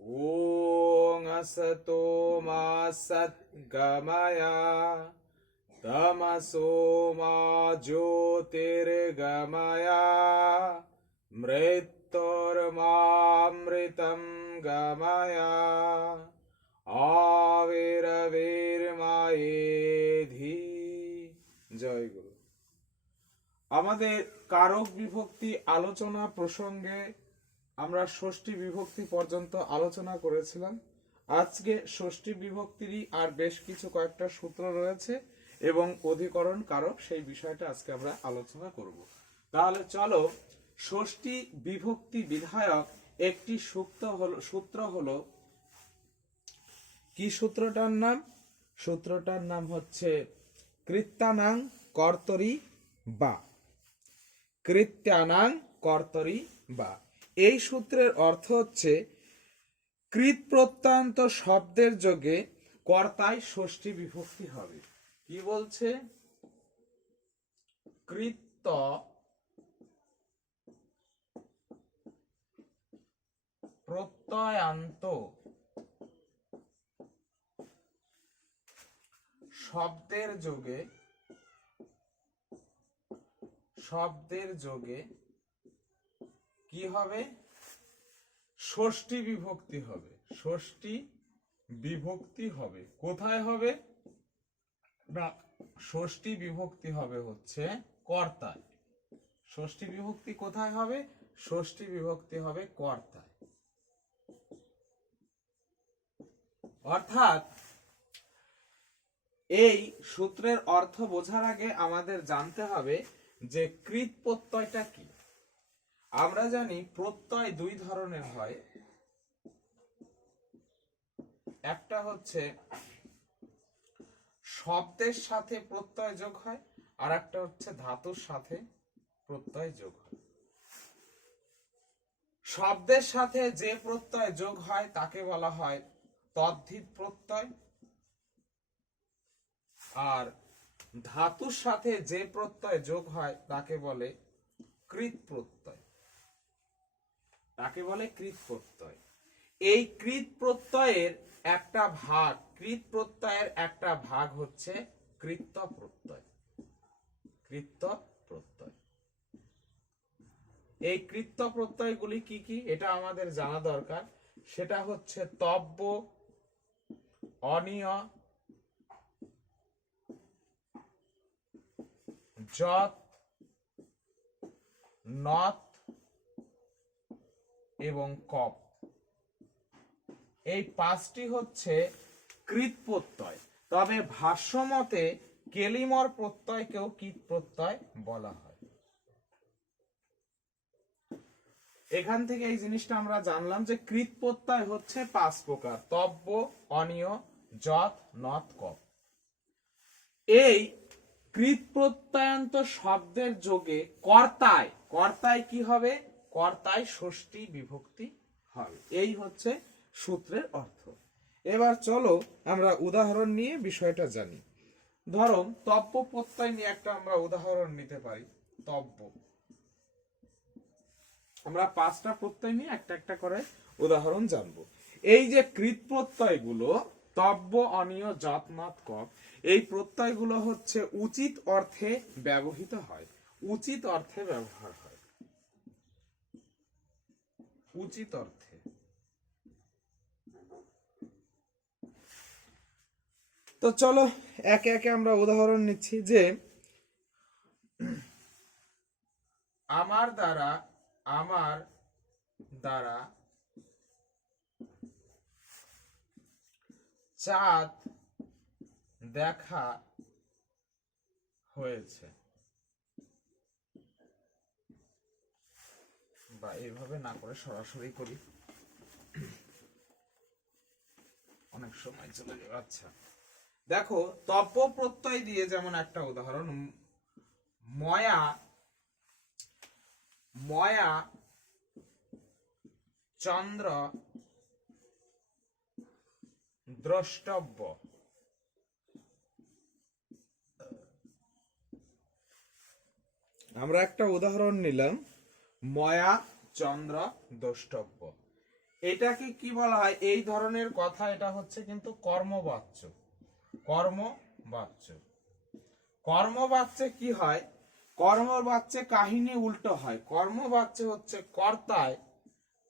ওং আসতো মা সদ্গময় তমসো মা জ্যোতির্গময় মৃত্যুর্মামৃতং গময় আবির্বির্ময়েধি। জয় গুরু। আমাদের কারক বিভক্তি আলোচনা প্রসঙ্গে আমরা ষষ্ঠী বিভক্তি পর্যন্ত আলোচনা করেছিলাম। আজকে ষষ্ঠী বিভক্তিরই আর বেশ কিছু কয়েকটা সূত্র রয়েছে এবং অধিকরণ কারক, সেই বিষয়টা আজকে আমরা আলোচনা করব। তাহলে চলো, ষষ্ঠী বিভক্তি বিধায়ক একটি সূত্র হলো কি সূত্রটার নাম? সূত্রটার নাম হচ্ছে কৃত্যানাং কর্তরি বা। কৃত্যানাং কর্তরি বা। এই সূত্রের অর্থ হচ্ছে কৃত প্রত্যন্ত শব্দের যোগে কর্তায় ষষ্ঠী বিভক্তি হবে। কি বলছে? কৃত্য প্রত্যয়ান্ত শব্দের যোগে কি হবে? ষষ্ঠী বিভক্তি হবে। ষষ্ঠী বিভক্তি হবে। কোথায় হবে? না, ষষ্ঠী বিভক্তি হবে হচ্ছে কর্তায়। ষষ্ঠী বিভক্তি কোথায় হবে? ষষ্ঠী বিভক্তি হবে কর্তায়। অর্থাৎ এই সূত্রের অর্থ বোঝার আগে আমাদের জানতে হবে যে কৃত প্রত্যয়টা কি। আমরা জানি প্রত্যয় দুই ধরনের হয়। একটা হচ্ছে শব্দের সাথে প্রত্যয় যোগ হয়, আর একটা হচ্ছে ধাতুর সাথে প্রত্যয় যোগ হয়। শব্দের সাথে যে প্রত্যয় যোগ হয় তাকে বলা হয় তদ্ধিত প্রত্যয়, আর ধাতুর সাথে যে প্রত্যয় যোগ হয় তাকে বলে কৃত প্রত্যয়। তাকে বলে কৃত প্রত্যয়। এই কৃত প্রত্যয়ের একটা ভাগ, কৃত প্রত্যয়ের একটা ভাগ হচ্ছে কৃত্য প্রত্যয়। কৃত্য প্রত্যয়। এই কৃত্য প্রত্যয়গুলি কি কি এটা আমাদের জানা দরকার। সেটা হচ্ছে তব্য, অনিয়, যৎ, নত এবং কপ। এই পাঁচটি হচ্ছে কৃত প্রত্যয়। তবে ভাষ্যমতে কেলিমর প্রত্যয়কেও কৃত প্রত্যয় বলা হয়। এখান থেকে এই জিনিসটা আমরা জানলাম যে কৃত প্রত্যয় হচ্ছে পাঁচ প্রকার: তব্য, অনিয়, যৎ, নত, কপ। এই কৃত প্রত্যয়ান্ত শব্দের যোগে কর্তায়, কর্তায় কি হবে? কর্তায় ষষ্ঠী বিভক্তি হবে। এই হচ্ছে সূত্রের অর্থ। এবার চলো আমরা উদাহরণ নিয়ে বিষয়টা জানি। ধরো তব্য প্রত্যয় নিয়ে একটা আমরা উদাহরণ নিতে পারি। তব্য, আমরা পাঁচটা প্রত্যয় নিয়ে একটা একটা করে উদাহরণ জানবো। এই যে কৃত প্রত্যয়গুলো তব্য, অনিয়, যৎ, নত, কপ, এই প্রত্যয়গুলো হচ্ছে উচিত অর্থে ব্যবহৃত হয়। উচিত অর্থে ব্যবহার হয়। উচিত অর্থে। তো চলো একে একে আমরা উদাহরণ নিচ্ছি। যে আমার দ্বারা চাঁদ দেখা হয়েছে। বা এইভাবে না করে সরাসরি করি, অনেক সময় চলে যাবে। আচ্ছা দেখো, তব্য প্রত্যয় দিয়ে যেমন একটা উদাহরণ, ময়া চন্দ্র দ্রষ্টব্য। আমরা একটা উদাহরণ নিলাম, ময়া চন্দ্র দ্রষ্টব্য। এটাকে কি বলা হয়, এই ধরনের কথা, এটা হচ্ছে কিন্তু কর্মবাচ্য। কর্মবাচ্য কর্মবাচ্যে কি হয়, কর্মবাচ্যে কাহিনী উল্টো হয়। কর্মবাচ্যে হচ্ছে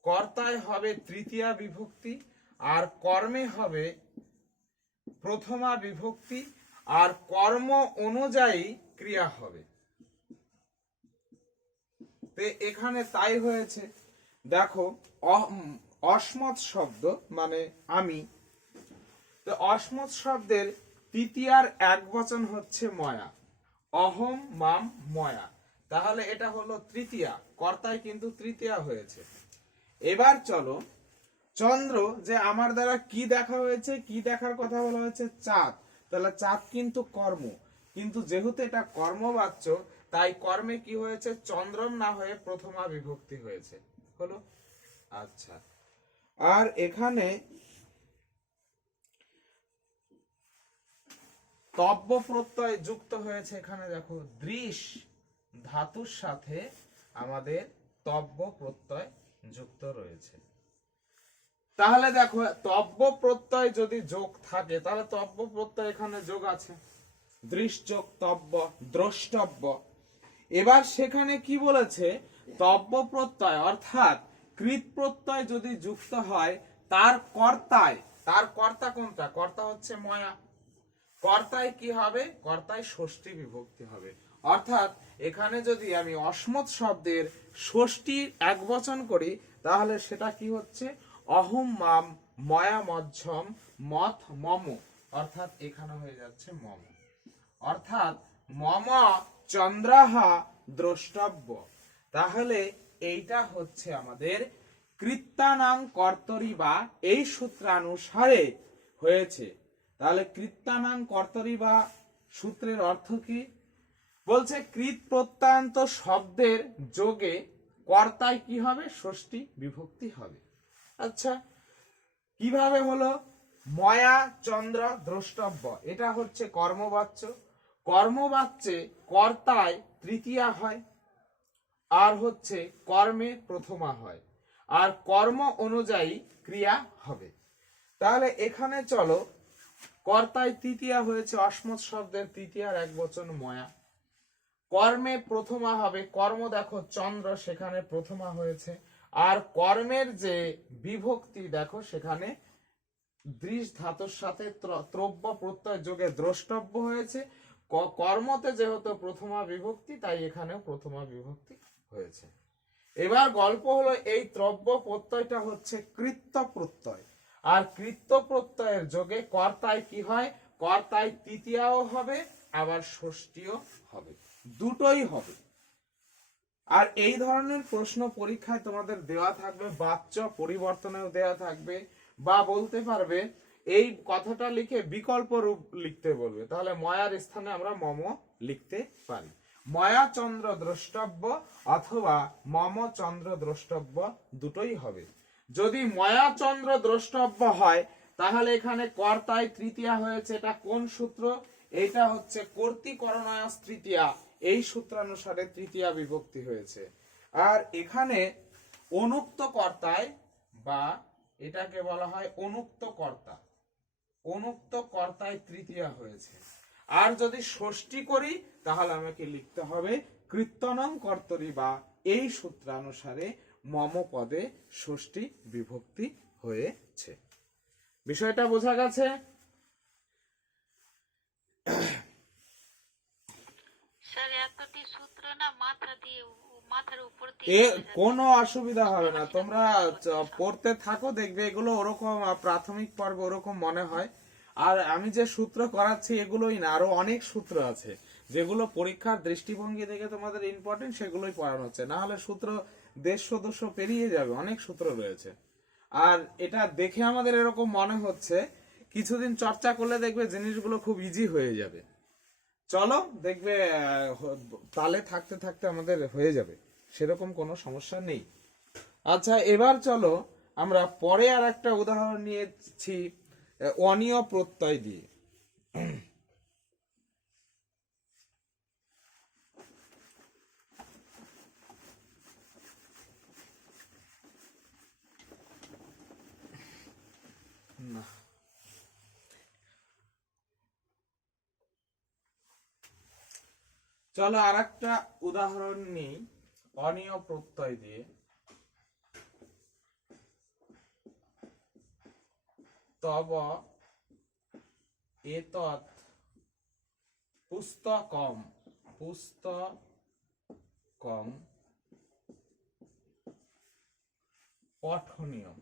কর্তায় হবে তৃতীয়া বিভক্তি, আর কর্মে হবে প্রথমা বিভক্তি, আর কর্ম অনুযায়ী ক্রিয়া হবে। এখানে তাই হয়েছে। দেখো, অসমত শব্দ মানে আমি, তো অসমত শব্দের তৃতীয়ার এক বচন হচ্ছে ময়া, অহম মাম ময়া, তাহলে এটা হলো তৃতীয়া, কর্তায় কিন্তু তৃতীয়া হয়েছে। এবার চলো, চন্দ্র যে আমার দ্বারা কি দেখা হয়েছে, কি দেখার কথা বলা হয়েছে, চাঁদ, তাহলে চাঁদ কিন্তু কর্ম, কিন্তু যেহেতু এটা কর্মবাচ্য তাই কর্মে কি হয়েছে, চন্দ্রম না হয়ে প্রথমা বিভক্তি হয়েছে, হলো। আচ্ছা, আর এখানে তব্য প্রত্যয় যুক্ত হয়েছে। এখানে দেখো, দৃশ ধাতুর সাথে আমাদের তব্য প্রত্যয় যুক্ত রয়েছে। তাহলে দেখো, তব্য প্রত্যয় যদি যোগ থাকে তাহলে তব্য প্রত্যয় এখানে যোগ আছে, দৃশ যোগ তব্য, দ্রষ্টব্য। এবার সেখানে কি বলেছে, তব্য প্রত্যয় অর্থাৎ কৃত প্রত্যয় যদি যুক্ত হয় তার কর্তা কোনটা, কর্তা হচ্ছে ময়া, কর্তায় কি হবে, কর্তায় ষষ্ঠী বিভক্তি হবে। অর্থাৎ এখানে যদি আমি অসমত শব্দের ষষ্ঠী এক বচন করি তাহলে সেটা কি হচ্ছে, অহম মাম ময়া মধ্যম মথ মম, অর্থাৎ এখানে হয়ে যাচ্ছে মম, অর্থাৎ মম চন্দ্রাহা দ্রষ্টব্য। তাহলে এইটা হচ্ছে আমাদের কৃত্যানাং কর্তরি বা এই সূত্রানুসারে হয়েছে। তাহলে কৃত্যানাং কর্তরি বা সূত্রের অর্থ কি, বলছে কৃত প্রত্যয়ান্ত শব্দের যোগে কর্তায় কি হবে, ষষ্ঠী বিভক্তি হবে। আচ্ছা, কিভাবে হলো, ময়া চন্দ্র দ্রষ্টব্য, এটা হচ্ছে কর্মবাচ্য, কর্মবাচ্যে কর্তায় তৃতীয়া হয়, আর হচ্ছে কর্মে প্রথমা হয়, আর কর্ম অনুযায়ী ক্রিয়া হবে। তাহলে এখানে চলো, কর্তায় তৃতীয়া হয়েছে, অসমত শব্দের তৃতীয়ার এক বচন ময়া, কর্মে প্রথমা হবে, কর্ম দেখো চন্দ্র, সেখানে প্রথমা হয়েছে, আর কর্মের যে বিভক্তি দেখো সেখানে দৃশ ধাতুর সাথে ত্রব্য প্রত্যয় যোগে দ্রষ্টব্য হয়েছে, কর্মতে যেহেতু প্রথমা বিভক্তি তাই এখানেও প্রথমা বিভক্তি হয়েছে। এবার গল্প হলো, এই ত্রব্য প্রত্যয়টা হচ্ছে কৃত্য প্রত্যয়, আর কৃত্য প্রত্যয়ের যোগে কর্তায় কি হয়, কর্তায় তৃতীয়াও হবে আবার ষষ্ঠীও হবে, দুটোই হবে। আর এই ধরনের প্রশ্ন পরীক্ষায় তোমাদের দেওয়া থাকবে, বাচ্য পরিবর্তনেও দেওয়া থাকবে, বা বলতে পারবে এই কথাটা লিখে বিকল্প রূপ লিখতে বলবে, তাহলে ময়ার স্থানে আমরা মম লিখতে পারি, ময়া চন্দ্র দ্রষ্টব্য অথবা মম চন্দ্র দ্রষ্টব্য, দুটোই হবে। যদি ময়া চন্দ্র দ্রষ্টব্য হয় তাহলে এখানে কর্তায় তৃতীয়া হয়েছে, এটা কোন সূত্র, এটা হচ্ছে কর্তৃকরণায়াস তৃতীয়া, এই সূত্রানুসারে তৃতীয়া বিভক্তি হয়েছে। আর এখানে অনুক্ত কর্তায়, বা এটাকে বলা হয় অনুক্ত কর্তা, অনুক্ত কর্তায় তৃতীয়া হয়েছে। আর যদি ষষ্ঠী করি তাহলে আমাকে লিখতে হবে কৃত্তনং কর্তরি বা এই সূত্রানুসারে মম পদে ষষ্ঠী বিভক্তি হয়েছে। বিষয়টা বোঝা গেছে? কোনো অসুবিধা হবে না, তোমরা পড়তে থাকো, দেখবে এগুলো ওরকম প্রাথমিক পর্ব ওরকম মনে হয়। আর আমি যে সূত্র করাচ্ছি এগুলোই না, আরো অনেক সূত্র আছে যেগুলো পরীক্ষার দৃষ্টিভঙ্গি থেকে তোমাদের ইম্পর্টেন্ট, সেগুলোই পড়ানো হচ্ছে। না হলে সূত্র 150-200 পেরিয়ে যাবে, অনেক সূত্র রয়েছে। আর এটা দেখে আমাদের এরকম মনে হচ্ছে, কিছুদিন চর্চা করলে দেখবে জিনিসগুলো খুব ইজি হয়ে যাবে। চলো, দেখবে তালে থাকতে থাকতে আমাদের হয়ে যাবে, সেরকম কোনো সমস্যা নেই। আচ্ছা, এবার চলো আমরা পরে আর একটা উদাহরণ নিয়েছি অনিয় প্রত্যয় দিয়ে। না। চলো আর একটা উদাহরণ নিই অনিয় প্রত্যয় দিয়ে। তব এতৎ পুস্তকম পঠনীয়।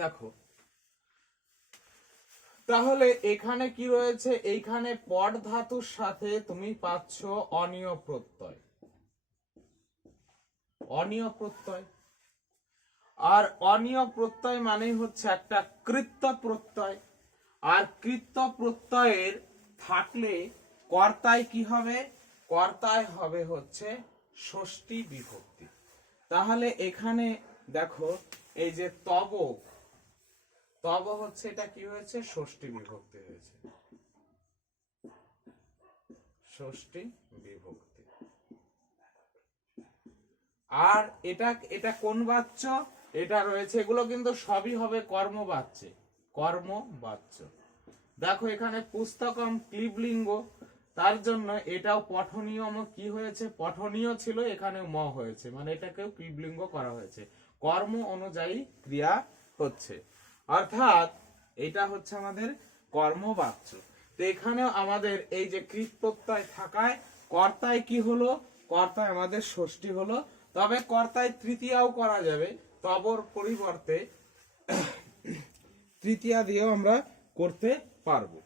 দেখো তাহলে এখানে কি রয়েছে, এইখানে পট ধাতুর সাথে তুমি পাচ্ছ অনিয় প্রত্যয়, অনিয় প্রত্যয়। আর অনিয় প্রত্যয় মানে হচ্ছে একটা কৃত্য প্রত্যয়। আর কৃত্য প্রত্যয়ের থাকলে কর্তায় কি হবে, কর্তায় হবে হচ্ছে ষষ্ঠী বিভক্তি। তাহলে এখানে দেখো এই যে তব, তব হচ্ছে এটা কি হয়েছে, ষষ্ঠী বিভক্তি হয়েছে, ষষ্ঠী বিভক্তি। আর এটা এটা কোন বাচ্য, এটা রয়েছে, এগুলো কিন্তু সবই হবে কর্মবাচ্যে, কর্মবাচ্য। দেখো এখানে পুস্তকম ক্লিবলিঙ্গ, তার জন্য এটাও পঠনীয় কি হয়েছে, পঠনীয় ছিল, এখানে ম হয়েছে, মানে এটাকেও ক্লিবলিঙ্গ করা হয়েছে, কর্ম অনুযায়ী ক্রিয়া হচ্ছে, অর্থাৎ এটা হচ্ছে আমাদের কর্মবাচ্য। তো এখানেও আমাদের এই যে কৃত প্রত্যয় থাকায় কর্তায় কি হলো, কর্তায় আমাদের ষষ্ঠী হলো। তবে কর্তায় তৃতীয়াও করা যাবে, তবর পরিবর্তে তৃতীয়া দিয়েও আমরা করতে পারবো।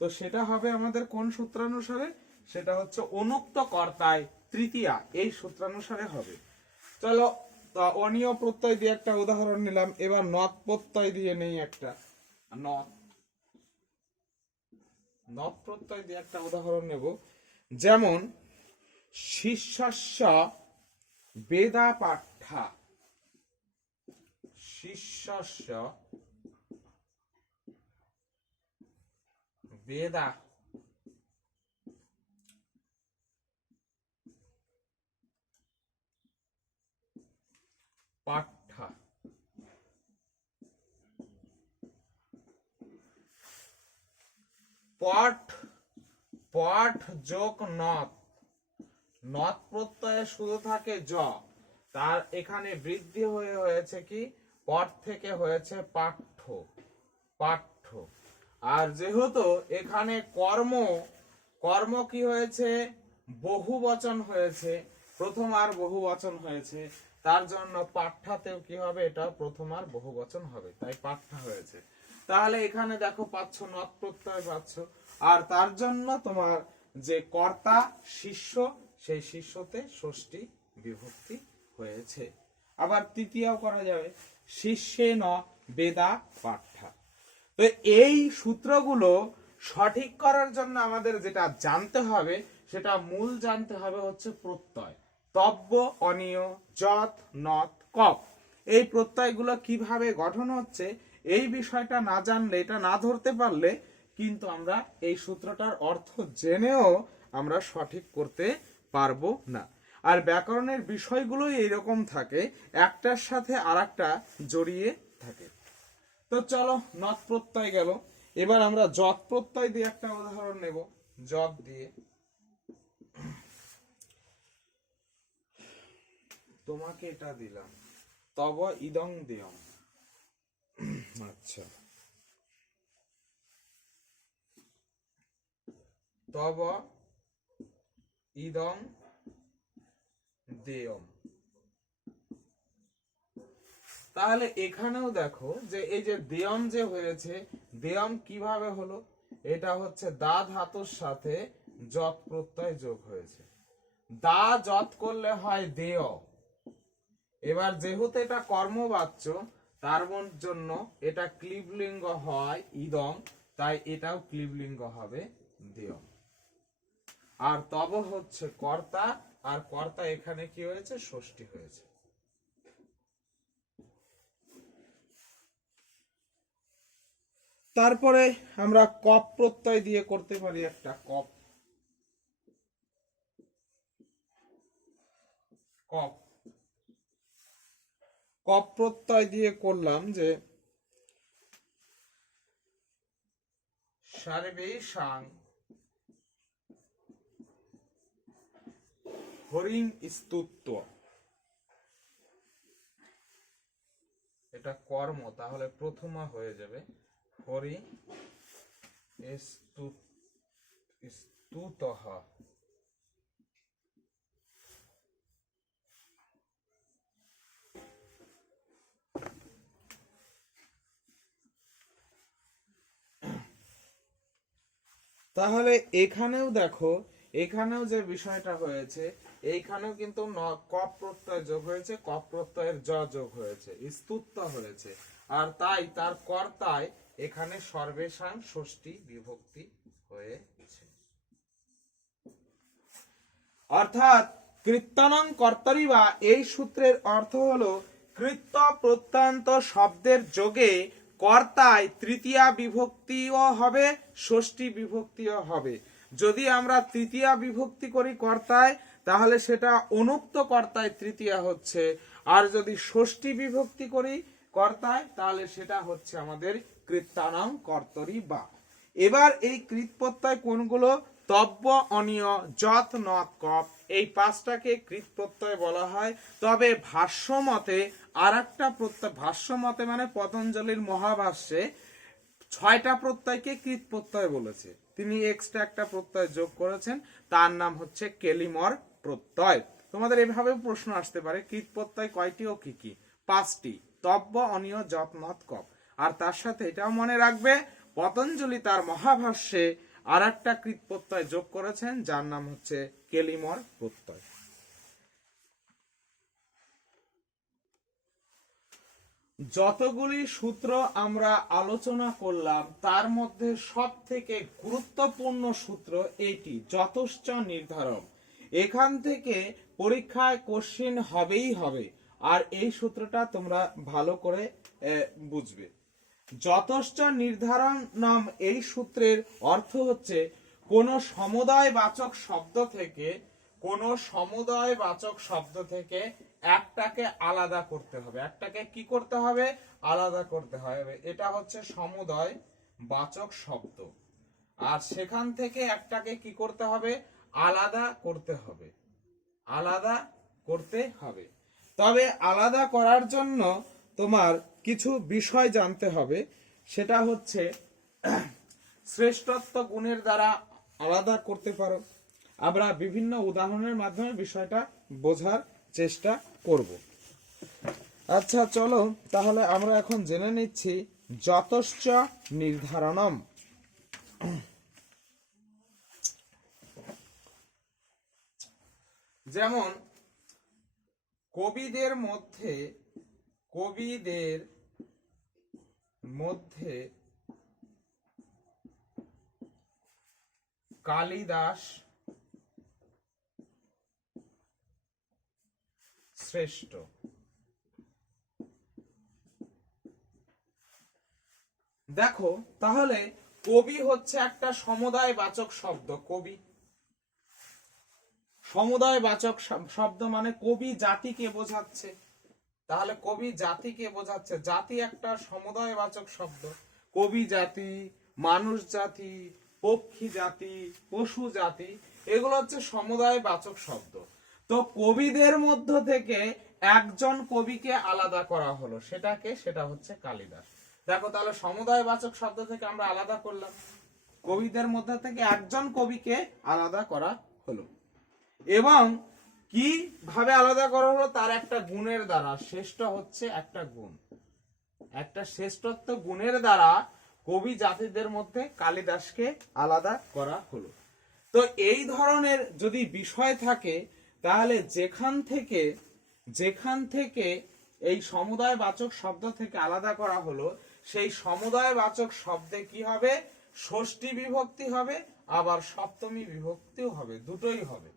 তো সেটা হবে আমাদের কোন সূত্রানুসারে, সেটা হচ্ছে অনুক্ত কর্তায় তৃতীয়া, এই সূত্রানুসারে হবে। চলো অনিয় প্রত্যয় দিয়ে একটা উদাহরণ নিলাম, এবার নৎ প্রত্যয় দিয়ে নেই একটা, নৎ প্রত্যয় দিয়ে একটা উদাহরণ নেব। যেমন শিষ্যস্য বেদা পাঠা, শিষ্যস্য বেদা পাঠা। পঠ, পঠ যোগ নৎ, নৎ প্রত্যয়ে শুধু থাকে জ, তার এখানে বৃদ্ধি হয়ে হয়েছে কি, পঠ থেকে হয়েছে পাঠ্য, পাঠ্য। আর যেহেতু এখানে কর্ম, কর্ম কি হয়েছে, বহু বচন হয়েছে, প্রথম আর বহু বচন হয়েছে, তার জন্য পাঠ্যাতেও কি হবে, এটা প্রথম আর বহু বচন হবে, তাই পাঠ্যা হয়েছে। তাহলে এখানে দেখো পাচ্ছ নৎ প্রত্যয় পাচ্ছ, আর তার জন্য তোমার যে কর্তা শিষ্য, সেই শিষ্যতে ষষ্ঠী বিভক্তি হয়েছে। আবার তৃতীয়াও করা যাবে, শিষ্যে ন বেদা পাঠ্যা। তো এই সূত্রগুলো সঠিক করার জন্য আমাদের যেটা জানতে হবে, সেটা মূল জানতে হবে হচ্ছে প্রত্যয়, তব্য, অনিয়, যৎ, নৎ, কপ। এই প্রত্যয়গুলো কিভাবে গঠন হচ্ছে, এই বিষয়টা না জানলে, এটা না ধরতে পারলে কিন্তু আমরা এই সূত্রটার অর্থ জেনেও আমরা সঠিক করতে পারবো না। আর ব্যাকরণের বিষয়গুলোই এইরকম থাকে, একটার সাথে আরেকটা জড়িয়ে থাকে। তো চলো নৎ প্রত্যয় গেল, এবার আমরা যৎ প্রত্যয় দিয়ে একটা উদাহরণ নেব। যৎ দিয়ে তোমাকে এটা দিলাম, তব ইদং দেয়ম। আচ্ছা, তব ইদং দেয়ম। তাহলে এখানেও দেখো যে এই যে দেয়ম যে হয়েছে, দেয়ম কিভাবে হলো, এটা হচ্ছে দা ধাতুর সাথে যৎ প্রত্যয় যোগ হয়েছে, দা যৎ করলে হয় দেয়। এবার যেহেতু এটা কর্মবাচ্য, তার জন্য এটা ক্লিবলিঙ্গ হয় ইদম, তাই এটাও ক্লিবলিঙ্গ হবে দেয়। আর তব হচ্ছে কর্তা, আর কর্তা এখানে কি হয়েছে, ষষ্ঠী হয়েছে। তারপরে আমরা কপ প্রত্যয় দিয়ে করতে পারি একটা, কপ। কপ, কপ প্রত্যয় দিয়ে করলাম যে সর্বেষাং হরিং স্তুত্ব, এটা কর্ম, তাহলে প্রথমা হয়ে যাবে হরি স্তুতঃ। তাহলে এখানেও দেখো, এখানেও যে বিষয়টা হয়েছে, এইখানেও কিন্তু কপ প্রত্যয় যোগ হয়েছে, কপ প্রত্যয়ের জ যোগ হয়েছে, স্তুত্ব হয়েছে, আর তাই তার কর্তায় এখানে সর্বেষাং ষষ্ঠী বিভক্তি হয়েছে। অর্থাৎ কৃত্যানং কর্তরি বা এই সূত্রের অর্থ হলো কৃত্য প্রত্যন্ত শব্দের যোগে কর্তায় তৃতীয়া বিভক্তিও হবে, ষষ্ঠী বিভক্তিও হবে। যদি আমরা তৃতীয়া বিভক্তি করি কর্তায়, তাহলে সেটা অনুক্ত কর্তায় তৃতীয়া হচ্ছে, আর যদি ষষ্ঠী বিভক্তি করি কর্তায়, তাহলে সেটা হচ্ছে আমাদের কৃত্যানং কর্তরি বা। এবার এই কৃত প্রত্যয় কোনগুলো? তব্য, অনিয়, যৎ, নত, কপ, এই পাঁচটাকে কৃত প্রত্যয় বলা হয়। তবে ভাষ্য মতে আর একটা প্রত্যয়, ভাষ্য মতে মানে পতঞ্জলির মহাভাষ্যে 6টা প্রত্যয়কে কৃত প্রত্যয় বলেছে, তিনি এক্সট্রা একটা প্রত্যয় যোগ করেছেন, তার নাম হচ্ছে কেলিমর প্রত্যয়। তোমাদের এভাবে প্রশ্ন আসতে পারে, কৃত প্রত্যয় কয়টি ও কি কি? 5টি, তব্য, অনিয়, যৎ, নত, কপ। আর তার সাথে এটাও মনে রাখবে, পতঞ্জলি তার মহাভাষ্যে আর একটা কৃত প্রত্যয় যোগ করেছেন, যার নাম হচ্ছে কেলিমর প্রত্যয়। যতগুলি সূত্র আমরা আলোচনা করলাম, তার মধ্যে সব থেকে গুরুত্বপূর্ণ সূত্র এইটি, যতশ্চ নির্ধারণ। এখান থেকে পরীক্ষায় কোশ্চেন হবেই হবে, আর এই সূত্রটা তোমরা ভালো করে বুঝবে। যতশ্চ নির্ধারণ নাম এই সূত্রের অর্থ হচ্ছে কোন সমুদায় বাচক শব্দ থেকে, কোন সমুদায় বাচক শব্দ থেকে একটাকে আলাদা করতে হবে। একটাকে কি করতে হবে? আলাদা করতে হবে। এটা হচ্ছে সমুদায় বাচক শব্দ, আর সেখান থেকে একটাকে কি করতে হবে? আলাদা করতে হবে, আলাদা করতে হবে। তবে আলাদা করার জন্য তোমার কিছু বিষয় জানতে হবে, সেটা হচ্ছে শ্রেষ্ঠত্ব গুণের দ্বারা আলাদা করতে পারো। আমরা বিভিন্ন উদাহরণের মাধ্যমে বিষয়টা বোঝার চেষ্টা করব। আচ্ছা চলো তাহলে আমরা এখন জেনে নিচ্ছি যতশ্চ নির্ধারণম। যেমন কবিদের মধ্যে কালিদাস শ্রেষ্ঠ। দেখো তাহলে কবি হচ্ছে একটা সমুদায় বাচক শব্দ। কবি সমুদায় বাচক শব্দ মানে কবি জাতিকে বোঝাচ্ছে, তাহলে কবি জাতিকে বোঝাচ্ছে, জাতি একটা সমুদায় বাচক শব্দ। কবি জাতি, মানুষ জাতি, পক্ষী জাতি, পশু জাতি, এগুলো হচ্ছে সমুদায় বাচক শব্দ। তো কবিদের মধ্য থেকে একজন কবিকে আলাদা করা হলো, সেটা হচ্ছে কালিদাস। দেখো তাহলে সমুদায় বাচক শব্দ থেকে আমরা আলাদা করলাম, কবিদের মধ্যে থেকে একজন কবিকে আলাদা করা হলো, এবং কি ভাবে আলাদা করা হলো? তার একটা গুণের দ্বারা। শ্রেষ্ঠ হচ্ছে একটা গুণ, একটা শ্রেষ্ঠত্ব গুণের দ্বারা কবি জাতিদের মধ্যে কালিদাসকে আলাদা করা হলো। তো এই ধরনের যদি বিষয় থাকে, তাহলে যেখান থেকে এই সমুদায় বাচক শব্দ থেকে আলাদা করা হলো, সেই সমুদায় বাচক শব্দে কি হবে? ষষ্ঠী বিভক্তি হবে, আবার সপ্তমী বিভক্তিও হবে, দুটোই হবে।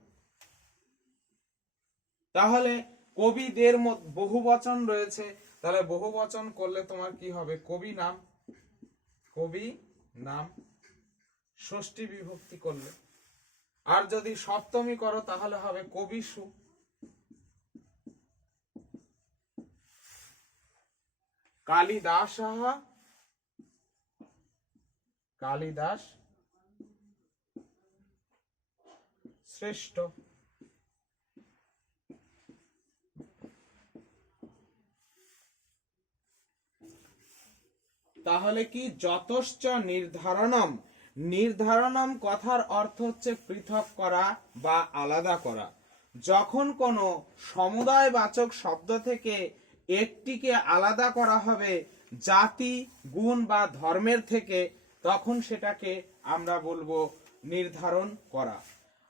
তাহলে কবিদের বহু বচন রয়েছে, তাহলে বহু বচন করলে তোমার কি হবে? কবি নাম ষষ্ঠী বিভক্তি করলে। আর যদি সপ্তমী করো তাহলে হবে কবিষু। কালিদাসः কালিদাস শ্রেষ্ঠ। তাহলে কি যতশ্চ নির্ধারণম, নির্ধারণম কথার অর্থ হচ্ছে পৃথক করা বা আলাদা করা। যখন কোনো সমুদায়বাচক শব্দ থেকে একটিকে আলাদা করা হবে জাতি, গুণ বা ধর্মের থেকে, তখন সেটাকে আমরা বলবো নির্ধারণ করা।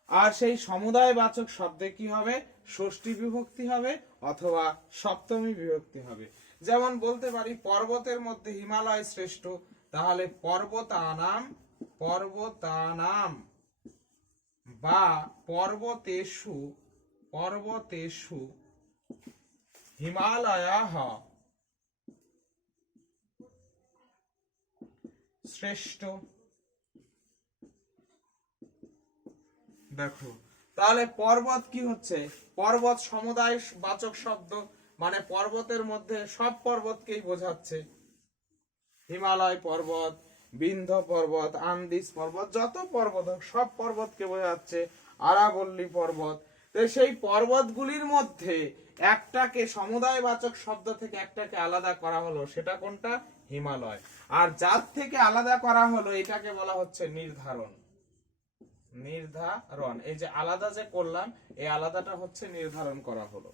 আর সেই সমুদায়বাচক শব্দে কি হবে? ষষ্ঠী বিভক্তি হবে অথবা সপ্তমী বিভক্তি হবে। যেমন বলতে পারি পর্বতের মধ্যে হিমালয় শ্রেষ্ঠ, তাহলে পর্বতানাম, পর্বতানাম বা পর্বতেষু, পর্বতেষু হিমালয়াঃ শ্রেষ্ঠ। দেখো তাহলে পর্বত কি হচ্ছে? পর্বত সমুদায় বাচক শব্দ, মানে পর্বতের মধ্যে সব পর্বতকেই বোঝাচ্ছে। হিমালয় পর্বত, বিন্ধ্য পর্বত, আন্দিজ পর্বত, যত পর্বত সব পর্বতকে বোঝাচ্ছে। আরাবল্লী পর্বত। তো সেই পর্বতগুলির মধ্যে একটাকে সমুদায়বাচক শব্দ থেকে একটাকে আলাদা করা হলো, সেটা কোনটা? হিমালয়। আর যার থেকে আলাদা করা হলো এটাকে বলা হচ্ছে নির্ধারণ। নির্ধারণ, এই যে আলাদা যে করলাম, এই আলাদাটা হচ্ছে নির্ধারণ করা হলো।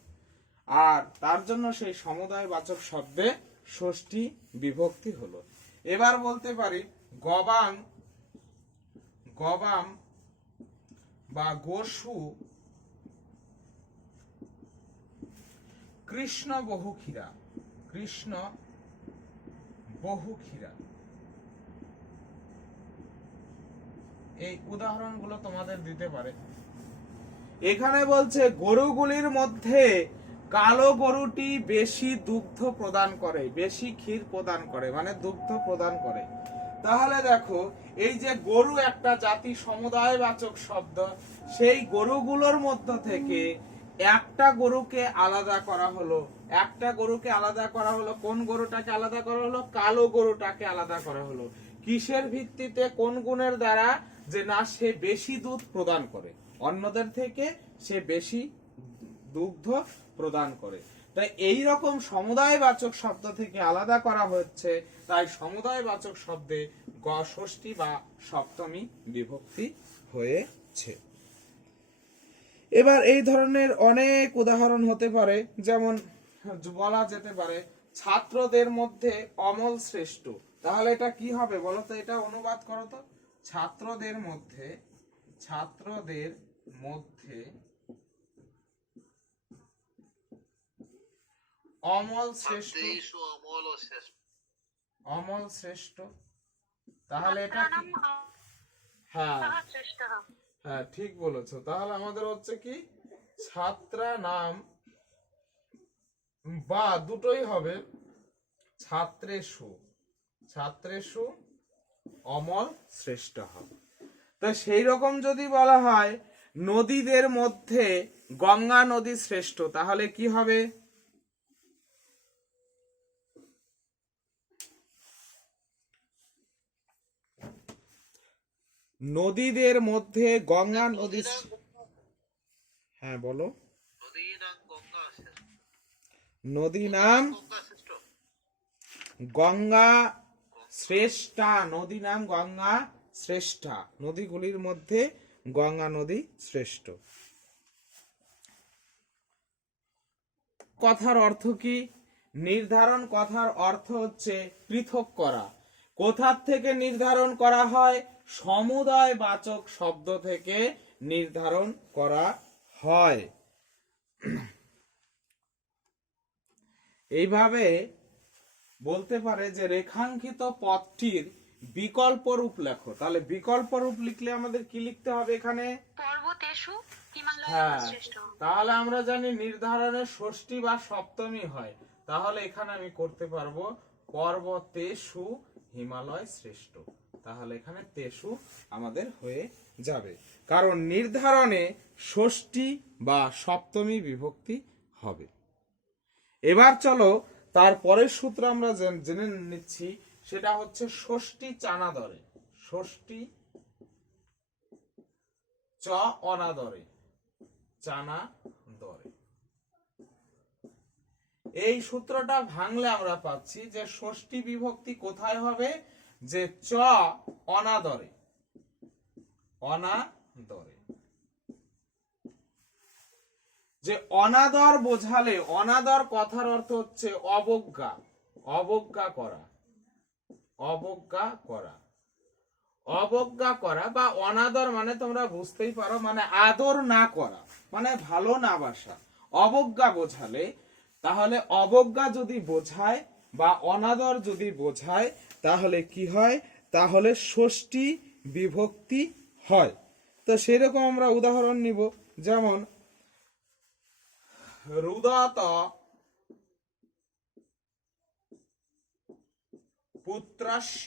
আর তার জন্য সেই সমুদায়বাচক শব্দে ষষ্ঠী বিভক্তি হলো। এবার বলতে পারি গবাং, গবাম বা গোসু কৃষ্ণ বহুক্ষীরা, কৃষ্ণ বহুক্ষীরা। এই উদাহরণগুলো তোমাদের দিতে পারে। এখানে বলছে গরুগুলির মধ্যে কালো গরুটি বেশি দুগ্ধ প্রদান করে, বেশি ক্ষীর প্রদান করে, মানে দুগ্ধ প্রদান করে। তাহলে দেখো এই যে গরু একটা জাতি সমুদায়বাচক শব্দ, সেই গরুগুলোর মধ্য থেকে একটা গরুকে আলাদা করা হলো। একটা গরুকে আলাদা করা হলো। কোন গরুটাকে আলাদা করা হলো? কালো গরুটাকে আলাদা করা হলো। কিসের ভিত্তিতে? কোন গুণের দ্বারা? যে না, সে বেশি দুধ প্রদান করে, অন্যদের থেকে সে বেশি দুগ্ধ প্রদান করে। তাই এই রকম সমুদায়বাচক শব্দ থেকে আলাদা করা হচ্ছে, তাই সমুদায়বাচক শব্দে ষষ্ঠী বা সপ্তমী বিভক্তি হয়েছে। এবার এই ধরনের অনেক উদাহরণ হতে পারে। যেমন বলা যেতে পারে ছাত্রদের মধ্যে অমল শ্রেষ্ঠ। তাহলে এটা কি হবে বলো তো? এটা অনুবাদ করো তো। ছাত্রদের মধ্যে, ছাত্রদের মধ্যে অমল শ্রেষ্ঠ, অমল শ্রেষ্ঠ। তাহলে এটা কি? হ্যাঁ হ্যাঁ, ঠিক বলেছো। তাহলে আমাদের হচ্ছে কি ছাত্রা নাম, বা দুটোই হবে ছাত্রেষু, ছাত্রেষু অমল শ্রেষ্ঠ হবে। তো সেই রকম যদি বলা হয় নদীদের মধ্যে গঙ্গা নদী শ্রেষ্ঠ, তাহলে কি হবে? নদীদের মধ্যে গঙ্গা নদী। হ্যাঁ বলো। নদী নাম গঙ্গা শ্রেষ্ঠা, নদী নাম গঙ্গা শ্রেষ্ঠা, নদীগুলির মধ্যে গঙ্গা নদী শ্রেষ্ঠ। কথার অর্থ কি? নির্ধারণ কথার অর্থ হচ্ছে পৃথক করা। কোথার থেকে নির্ধারণ করা হয়? সমুদায়বাচক শব্দ থেকে নির্ধারণ করা হয়। এইভাবে বলতে পারে যে রেখাঙ্কিত পথটির বিকল্প রূপ লেখো। তাহলে বিকল্প রূপ লিখলে আমাদের কি লিখতে হবে এখানে? হ্যাঁ, তাহলে আমরা জানি নির্ধারণের ষষ্ঠী বা সপ্তমী হয়। তাহলে এখানে আমি করতে পারবো পর্বতেষু হিমালয় শ্রেষ্ঠ। তাহলে এখানে তেষু আমাদের হয়ে যাবে, কারণ নির্ধারণে ষষ্ঠী বা সপ্তমী বিভক্তি হবে। এবার চলো তারপরের সূত্র আমরা জেনে নিচ্ছি, সেটা হচ্ছে ষষ্ঠী চানাদরে, ষষ্ঠী চ অনাদরে, চানা দরে। এই সূত্রটা ভাঙলে আমরা পাচ্ছি যে ষষ্ঠী বিভক্তি কোথায় হবে, যে চ অনাদরে, অনাদরে। যে অনাদর বোঝালে, অনাদর কথার অর্থ হচ্ছে অবজ্ঞা, অবজ্ঞা করা, অবজ্ঞা করা, অবজ্ঞা করা বা অনাদর মানে তোমরা বুঝতেই পারো, মানে আদর না করা, মানে ভালো না বাসা। অবজ্ঞা বোঝালে, তাহলে অবজ্ঞা যদি বোঝায় বা অনাদর যদি বোঝায়, তাহলে কি হয়, তাহলে ষষ্ঠী বিভক্তি হয়। তো সেরকম আমরা উদাহরণ নিব, যেমন রুদত পুত্রস্য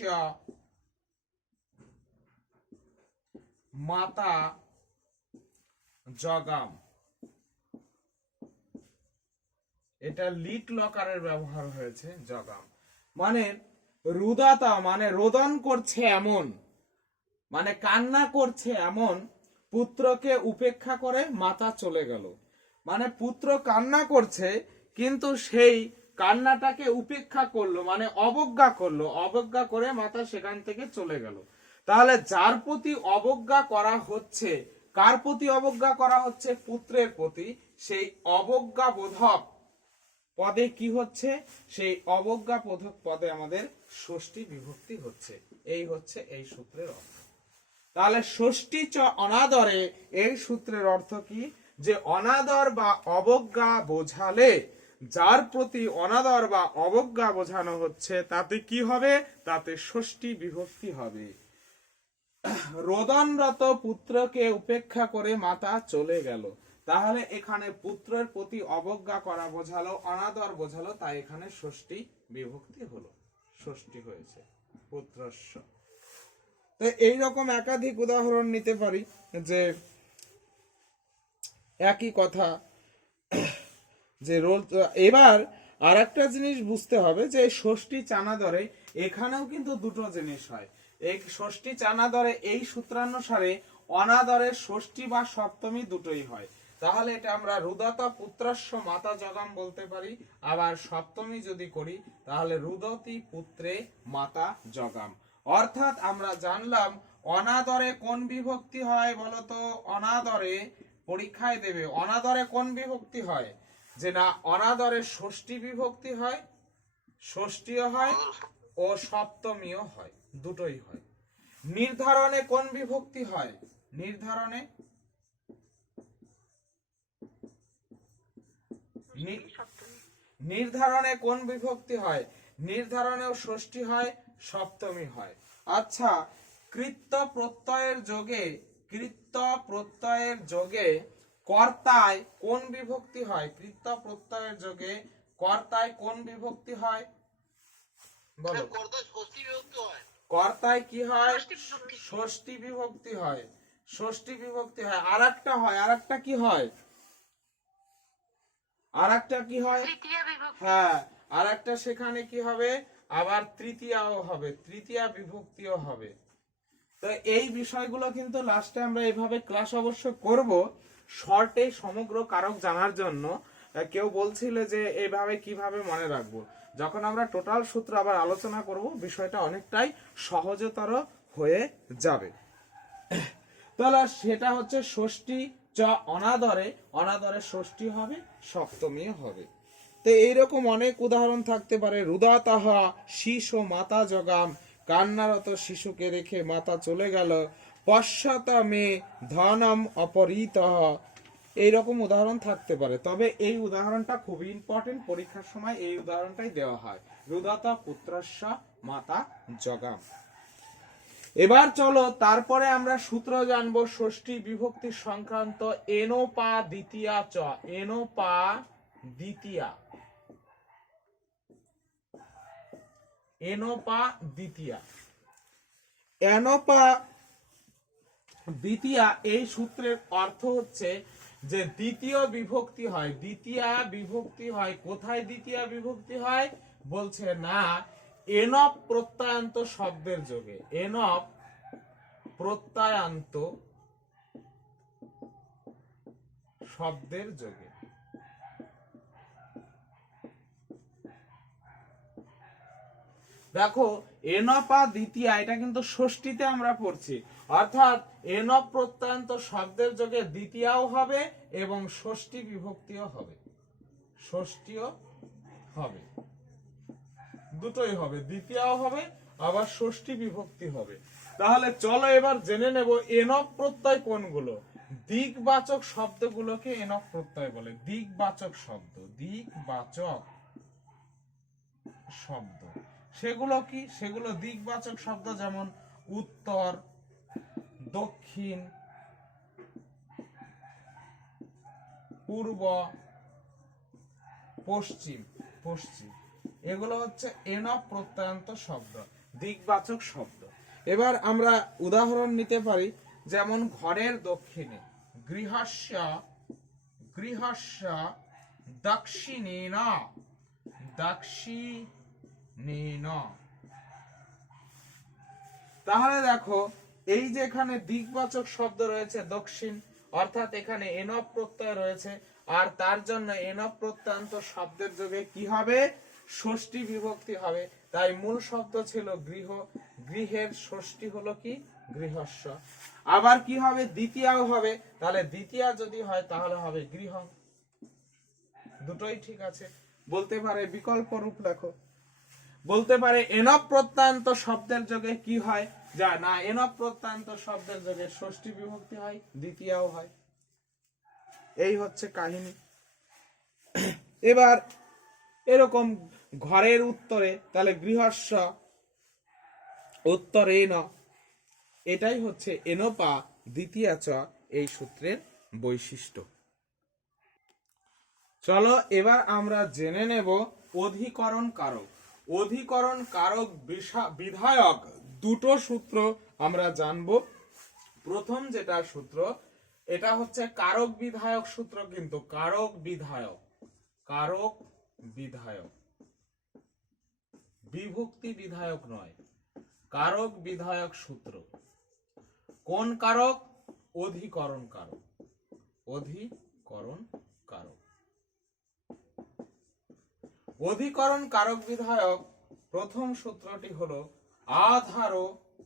মাতা জগাম। এটা লিট লকারের ব্যবহার হয়েছে, জগাম মানে রুদাতা মানে রোদন করছে এমন, মানে কান্না করছে এমন, পুত্রকে উপেক্ষা করে মাতা চলে গেল। মানে পুত্র কান্না করছে কিন্তু সেই কান্নাটাকে উপেক্ষা করলো, মানে অবজ্ঞা করলো, অবজ্ঞা করে মাতা সেখান থেকে চলে গেল। তাহলে যার প্রতি অবজ্ঞা করা হচ্ছে, কার প্রতি অবজ্ঞা করা হচ্ছে, পুত্রের প্রতি, সেই অবজ্ঞা বোধক পদে কি হচ্ছে, সেই অবজ্ঞা বোধক পদে আমাদের ষষ্ঠী বিভক্তি হচ্ছে। এই হচ্ছে এই সূত্রের অর্থ। তাহলে ষষ্ঠী চ অনাদরে, এই সূত্রের অর্থ কি, যে অনাদর বা অবজ্ঞা বোঝালে, যার প্রতি অনাদর বা অবজ্ঞা বোঝানো হচ্ছে, তাতে কি হবে, তাতে ষষ্ঠী বিভক্তি হবে। রোদনরত পুত্রকে উপেক্ষা করে মাতা চলে গেল। তাহলে এখানে পুত্রের প্রতি অবজ্ঞা করা বোঝালো, অনাদর বোঝালো, তাই এখানে ষষ্ঠী বিভক্তি হলো, ষষ্ঠী হয়েছে পুত্রস্য। তো এইরকম একাধিক উদাহরণ নিতে পারি, যে একই কথা, যে রোল। এবার আর একটা জিনিস বুঝতে হবে, যে ষষ্ঠী চানাদরে এখানেও কিন্তু দুটো জিনিস হয়। এই ষষ্ঠী চানাদরে এই সূত্রানুসারে অনাদরের ষষ্ঠী বা সপ্তমী দুটোই হয়। তাহলে এটা আমরা রুদতা পুত্রস্য মাতা জগাম বলতে পারি। আবার সপ্তমী যদি করি, তাহলে রুদতি পুত্রে মাতা জগাম। অর্থাৎ আমরা জানলাম অনাদরে কোন বিভক্তি হয় বলতো, অনাদরে পরীক্ষায় দেবে, অনাদরে কোন বিভক্তি হয়, যে না অনাদরে ষষ্ঠী বিভক্তি হয়, ষষ্ঠীও হয় ও সপ্তমীও হয়, দুটোই হয়। নির্ধারণে কোন বিভক্তি হয়, নির্ধারণে নির্ধারণে কোন বিভক্তি হয়, নির্ধারণেও ষষ্ঠী হয়, সপ্তমী হয়। আচ্ছা, কৃত্য প্রত্যয়ের যোগে, কৃত্য প্রত্যয়ের যোগে কর্তায় কোন বিভক্তি হয়, কৃত্য প্রত্যয়ের যোগে কর্তায় কোন বিভক্তি হয় বলো। কর্তায় কি হয়, ষষ্ঠী বিভক্তি হয়, ষষ্ঠী বিভক্তি হয়। আর একটা হয়, আর একটা কি হয়, আর একটা কি হয়, হ্যাঁ, আর একটা সেখানে কি হবে, আবার তৃতীয়াও হবে, তৃতীয়া বিভক্তিও হবে। তো এই বিষয়গুলো কিন্তু লাস্টে আমরা এইভাবে ক্লাস অবশ্য করব, শর্টে সমগ্র কারক জানার জন্য। কেউ বলছিল যে এইভাবে কিভাবে মনে রাখবো, যখন আমরা টোটাল সূত্র আবার আলোচনা করব, বিষয়টা অনেকটাই সহজতর হয়ে যাবে। তাহলে সেটা হচ্ছে ষষ্ঠী চ অনাদরে, অনাদরে ষষ্ঠী হবে, সপ্তমী হবে। তো এইরকম অনেক উদাহরণ থাকতে পারে। রুদাতাহা শিশু মাতা জগাম, কান্নারত শিশুকে রেখে মাতা চলে গেল। পশ্চাতা মে ধনম অপরিতহ, এইরকম উদাহরণ থাকতে পারে। তবে এই উদাহরণটা খুবই ইম্পর্টেন্ট, পরীক্ষার সময় এই উদাহরণটাই দেওয়া হয়, রুদাতা পুত্রস্য মাতা জগাম। এবার চলো তারপরে আমরা সূত্র জানবো ষষ্ঠী বিভক্তি সংক্রান্ত। এনোপা দ্বিতীয়া চ, এনোপা দ্বিতীয়া, এনোপা দ্বিতীয়া, এনোপা দ্বিতীয়া। এই সূত্রের অর্থ হচ্ছে যে দ্বিতীয় বিভক্তি হয়, দ্বিতীয়া বিভক্তি হয়। কোথায় দ্বিতীয় বিভক্তি হয়? বলছে না, এনব প্রত্যয়ান্ত শব্দের যোগে, এনব প্রত্যয়ান্ত শব্দের যোগে। দেখো এনপা দ্বিতীয়া, এটা কিন্তু ষষ্ঠীতে আমরা পড়ছি, অর্থাৎ এনপ প্রত্যয়ান্ত শব্দের যোগে দ্বিতীয়াও হবে এবং ষষ্ঠী বিভক্তিও হবে, ষষ্ঠীও হবে, দুটোই হবে, দ্বিতীয়াও হবে আবার ষষ্ঠী বিভক্তি হবে। তাহলে চলো এবার জেনে নেব এনপ প্রত্যয় কোনগুলো। দিকবাচক শব্দগুলোকে এনপ প্রত্যয় বলে। দিকবাচক শব্দ, দিকবাচক শব্দ সেগুলো কি? সেগুলো দিকবাচক শব্দ যেমন উত্তর, দক্ষিণ, পূর্ব, পশ্চিম, পশ্চিম, এগুলো হচ্ছে এনব প্রত্যয়ান্ত শব্দ, দিকবাচক শব্দ। এবার আমরা উদাহরণ নিতে পারি, যেমন ঘরের দক্ষিণে, গৃহস্য, গৃহস্য দক্ষিণেন, দক্ষিণেন। তাহলে দেখো এই যে এখানে দিকবাচক শব্দ রয়েছে দক্ষিণ, অর্থাৎ এখানে এনব প্রত্যয় রয়েছে, আর তার জন্য এনব প্রত্যয়ান্ত শব্দের যোগে কি হবে? ষষ্ঠী বিভক্তি হবে। তাই মূল শব্দ ছিল গৃহ, গৃহের ষষ্ঠী হলো কি? গৃহস্য। আবার কি হবে? দ্বিতীয়াও হবে, তাহলে দ্বিতীয়া যদি হয় তাহলে হবে গৃহ। দুটোই ঠিক আছে। বলতে পারে বিকল্প রূপ লেখো, বলতে পারে এনব প্রত্যয়ান্ত শব্দের যোগে কি হয়? যা না, এনব প্রত্যয়ান্ত শব্দের যোগে ষষ্ঠী বিভক্তি হয়, দ্বিতীয়াও হয়। এই হচ্ছে কাহিনী। এবার এরকম ঘরের উত্তরে, তাহলে গৃহস্য উত্তরেন, এটাই হচ্ছে এনপা দ্বিতীয়া চ এই সূত্রের বৈশিষ্ট্য। চলো এবার আমরা জেনে নেব অধিকরণ কারক। অধিকরণ কারক বিধায়ক দুটো সূত্র আমরা জানব। প্রথম যেটা সূত্র, এটা হচ্ছে কারক বিধায়ক সূত্র, কিন্তু কারক বিধায়ক, কারক বিধায়ক, বিভক্তি বিধায়ক নয়, কারক বিধায়ক সূত্র। কোন কারক? অধিকরণ কারক, অধিকরণ কারক। অধিকরণ কারক বিধায়ক প্রথম সূত্রটি হলো আধারো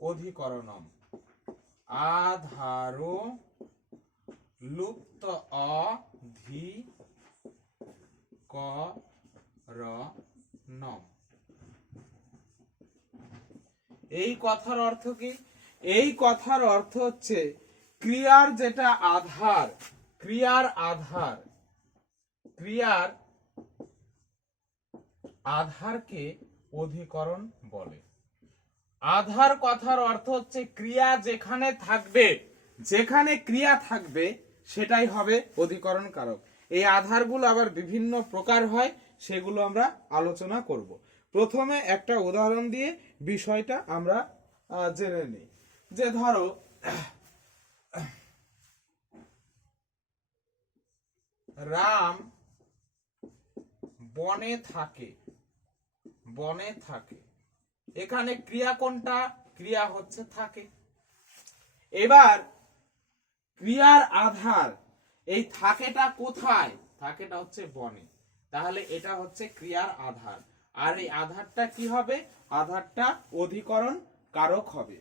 অধিকরণম, আধারো লুপ্ত অধিকরণম। এই কথার অর্থ কি? এই কথার অর্থ হচ্ছে ক্রিয়ার যেটা আধার, ক্রিয়ার আধার, ক্রিয়ার আধারকে অধিকরণ বলে। আধার কথার অর্থ হচ্ছে ক্রিয়া যেখানে থাকবে, যেখানে ক্রিয়া থাকবে সেটাই হবে অধিকরণ কারক। এই আধারগুলো আবার বিভিন্ন প্রকার হয়, সেগুলো আমরা আলোচনা করব। প্রথমে একটা উদাহরণ দিয়ে বিষয়টা আমরা জেনে নিই। যে ধরো রাম বনে থাকে, বনে থাকে, এখানে ক্রিয়া কোনটা? ক্রিয়া হচ্ছে থাকে। এবার ক্রিয়ার আধার এই থাকেটা কোথায়? থাকেটা হচ্ছে বনে, তাহলে এটা হচ্ছে ক্রিয়ার আধার। আর এই আধারটা কি হবে? আধারটা অধিকরণ কারক হবে।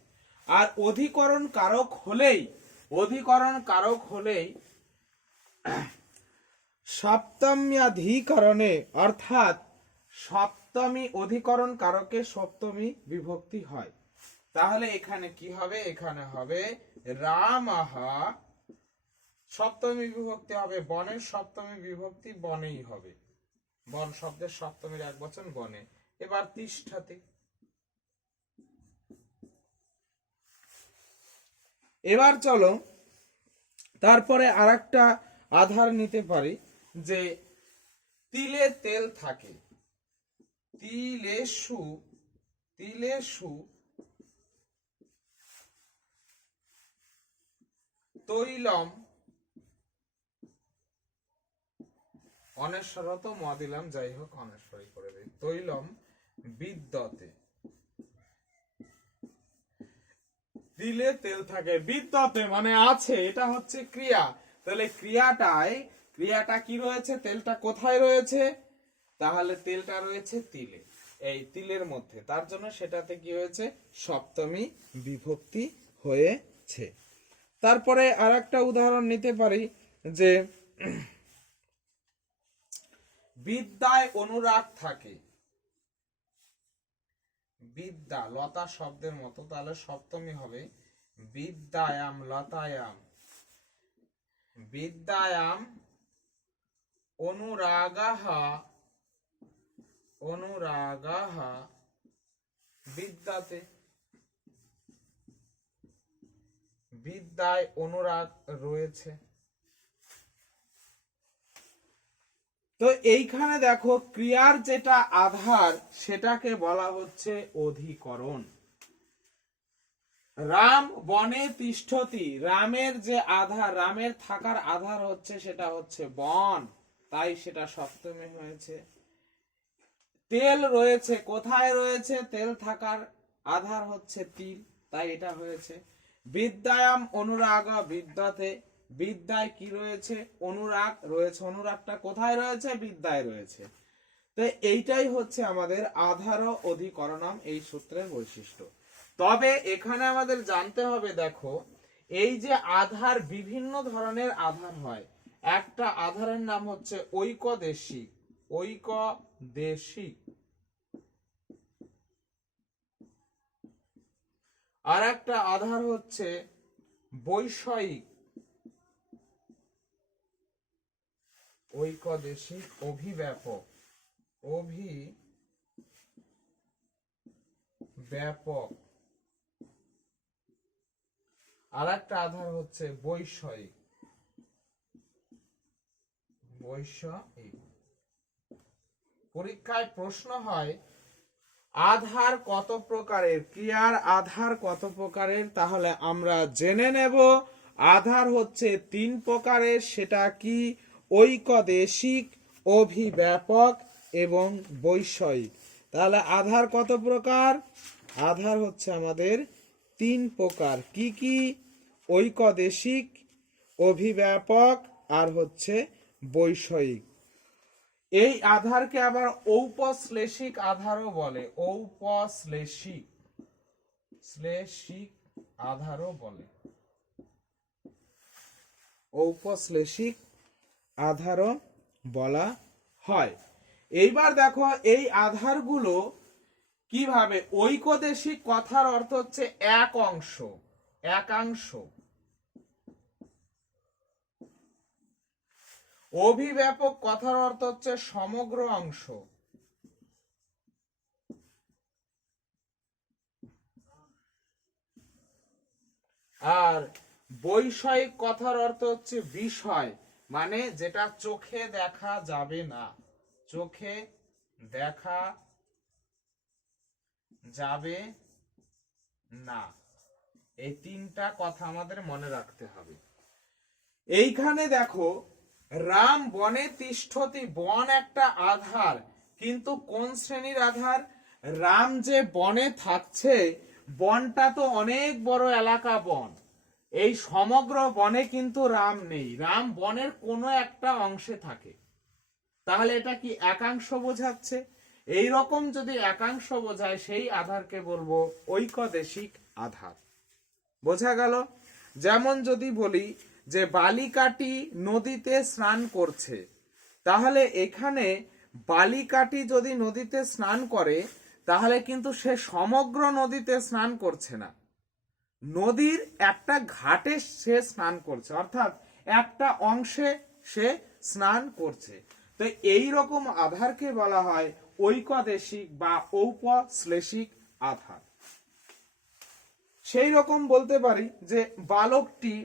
আর অধিকরণ কারক হলেই, অধিকরণ কারক হলেই সপ্তম্যাধিকরণে, অর্থাৎ সপ্তমী অধিকরণ কারকে সপ্তমী বিভক্তি হয়। তাহলে এখানে কি হবে? এখানে হবে রামঃ, সপ্তমী বিভক্তি হবে, বনের সপ্তমী বিভক্তি বনেই হবে, বন শব্দের সপ্তমীর এক বচন বনে। এবার তিষ্ঠাতে, এবার চলো তারপরে আরেকটা আধার নিতে পারি, যে তিলে তেল থাকে, তিলেষু, তিলেষু তৈলম অনেশ্বরত ম দিলাম, যাই হোক অনেশ্বরী করে দিই। তৈলম বিদ্যতে, দিলে তেল থাকে, বিদ্যতে মানে আছে, এটা হচ্ছে ক্রিয়া। তাহলে ক্রিয়াটা কি রয়েছে, তেলটা কোথায় রয়েছে, তাহলে তেলটা রয়েছে তিলে, এই তিলের মধ্যে, তার জন্য সেটাতে কি হয়েছে, সপ্তমী বিভক্তি হয়েছে। তারপরে আর একটা উদাহরণ নিতে পারি, যে বিদ্যায় অনুরাগ থাকে, বিদ্যা লতা শব্দের মতো, তাহলে সপ্তমী হবে বিদ্যায়াম লতায়াম, বিদ্যায়াম অনুরাগাহা, অনুরাগাহা বিদ্যাতে, বিদ্যায় অনুরাগ রয়েছে। তো এইখানে দেখো ক্রিয়ার যেটা আধার সেটাকে বলা হচ্ছে অধিকরণ। রাম বনে তিষ্ঠতি, রামের যে আধার, রামের থাকার আধার হচ্ছে, সেটা হচ্ছে বন, তাই সেটা সপ্তমী হয়েছে। তেল রয়েছে, কোথায় রয়েছে, তেল থাকার আধার হচ্ছে তিল, তাই এটা হয়েছে। বিদ্যায়াম অনুরাগ বিদ্যাতে, বিদ্যায় কি রয়েছে, অনুরাগ রয়েছে, অনুরাগটা কোথায় রয়েছে, বিদ্যায় রয়েছে। তো এইটাই হচ্ছে আমাদের আধার ও অধিকরণম, এই সূত্রের বৈশিষ্ট্য। তবে এখানে আমাদের জানতে হবে, দেখো এই যে আধার, বিভিন্ন ধরনের আধার হয়। একটা আধারের নাম হচ্ছে ঐকদেশিক, ঐকদেশিক। আর একটা আধার হচ্ছে বৈষয়িক, ঐকদেশিক অভিব্যাপক, অভিব্যাপক। আর একটা আধার হচ্ছে বৈষয়িক, বৈষয়িক। পরীক্ষায় প্রশ্ন হয় আধার কত প্রকারের, ক্রিয়ার আধার কত প্রকারের, তাহলে আমরা জেনে নেব আধার হচ্ছে 3 প্রকারের। সেটা কি, ঐকদেশিক, অভিব্যাপক এবং বৈষয়িক। তাহলে আধার কত প্রকার, আধার হচ্ছে আমাদের 3 প্রকার। কি কি, ঐকদেশিক, অভিব্যাপক আর হচ্ছে বৈষয়িক। এই আধারকে আবার ঔপশ্লেষিক আধারও বলে, ঔপশ্লেষিক, শ্লেষিক আধারও বলে, ঔপশ্লেষিক আধারও বলা হয়। এইবার দেখো এই আধারগুলো কিভাবে, ঐকদেশিক কথার অর্থ হচ্ছে এক অংশ, একাংশ। অভিব্যাপক কথার অর্থ হচ্ছে সমগ্র অংশ। আর বৈষয়িক কথার অর্থ হচ্ছে বিষয়, মানে যেটা চোখে দেখা যাবে না, চোখে দেখা যাবে না। এই 3টা কথা আমাদের মনে রাখতে হবে। এইখানে দেখো রাম বনে তিষ্ঠতি, বন একটা আধার, কিন্তু কোন শ্রেণীর আধার, রাম যে বনে থাকছে, বনটা তো অনেক বড় এলাকা বন, এই সমগ্র বনে কিন্তু রাম নেই, রাম বনের কোনো একটা অংশে থাকে। তাহলে এটা কি একাংশ বোঝাচ্ছে? এই রকম যদি একাংশ বোঝায়, সেই আধারকে বলবো ঐকদেশিক আধার। বোঝা গেল? যেমন যদি বলি যে বালিকাটি নদীতে স্নান করছে, তাহলে এখানে বালিকাটি যদি নদীতে স্নান করে, তাহলে কিন্তু সে সমগ্র নদীতে স্নান করছে না, নদীর একটা ঘাটে সে স্নান করছে, অর্থাৎ একটা অংশে সে স্নান করছে। তো এই রকম আধারকে বলা হয় ঐকদেশিক বা ঔপশ্লেষিক আধার। সেই রকম বলতে পারি যে বালকটি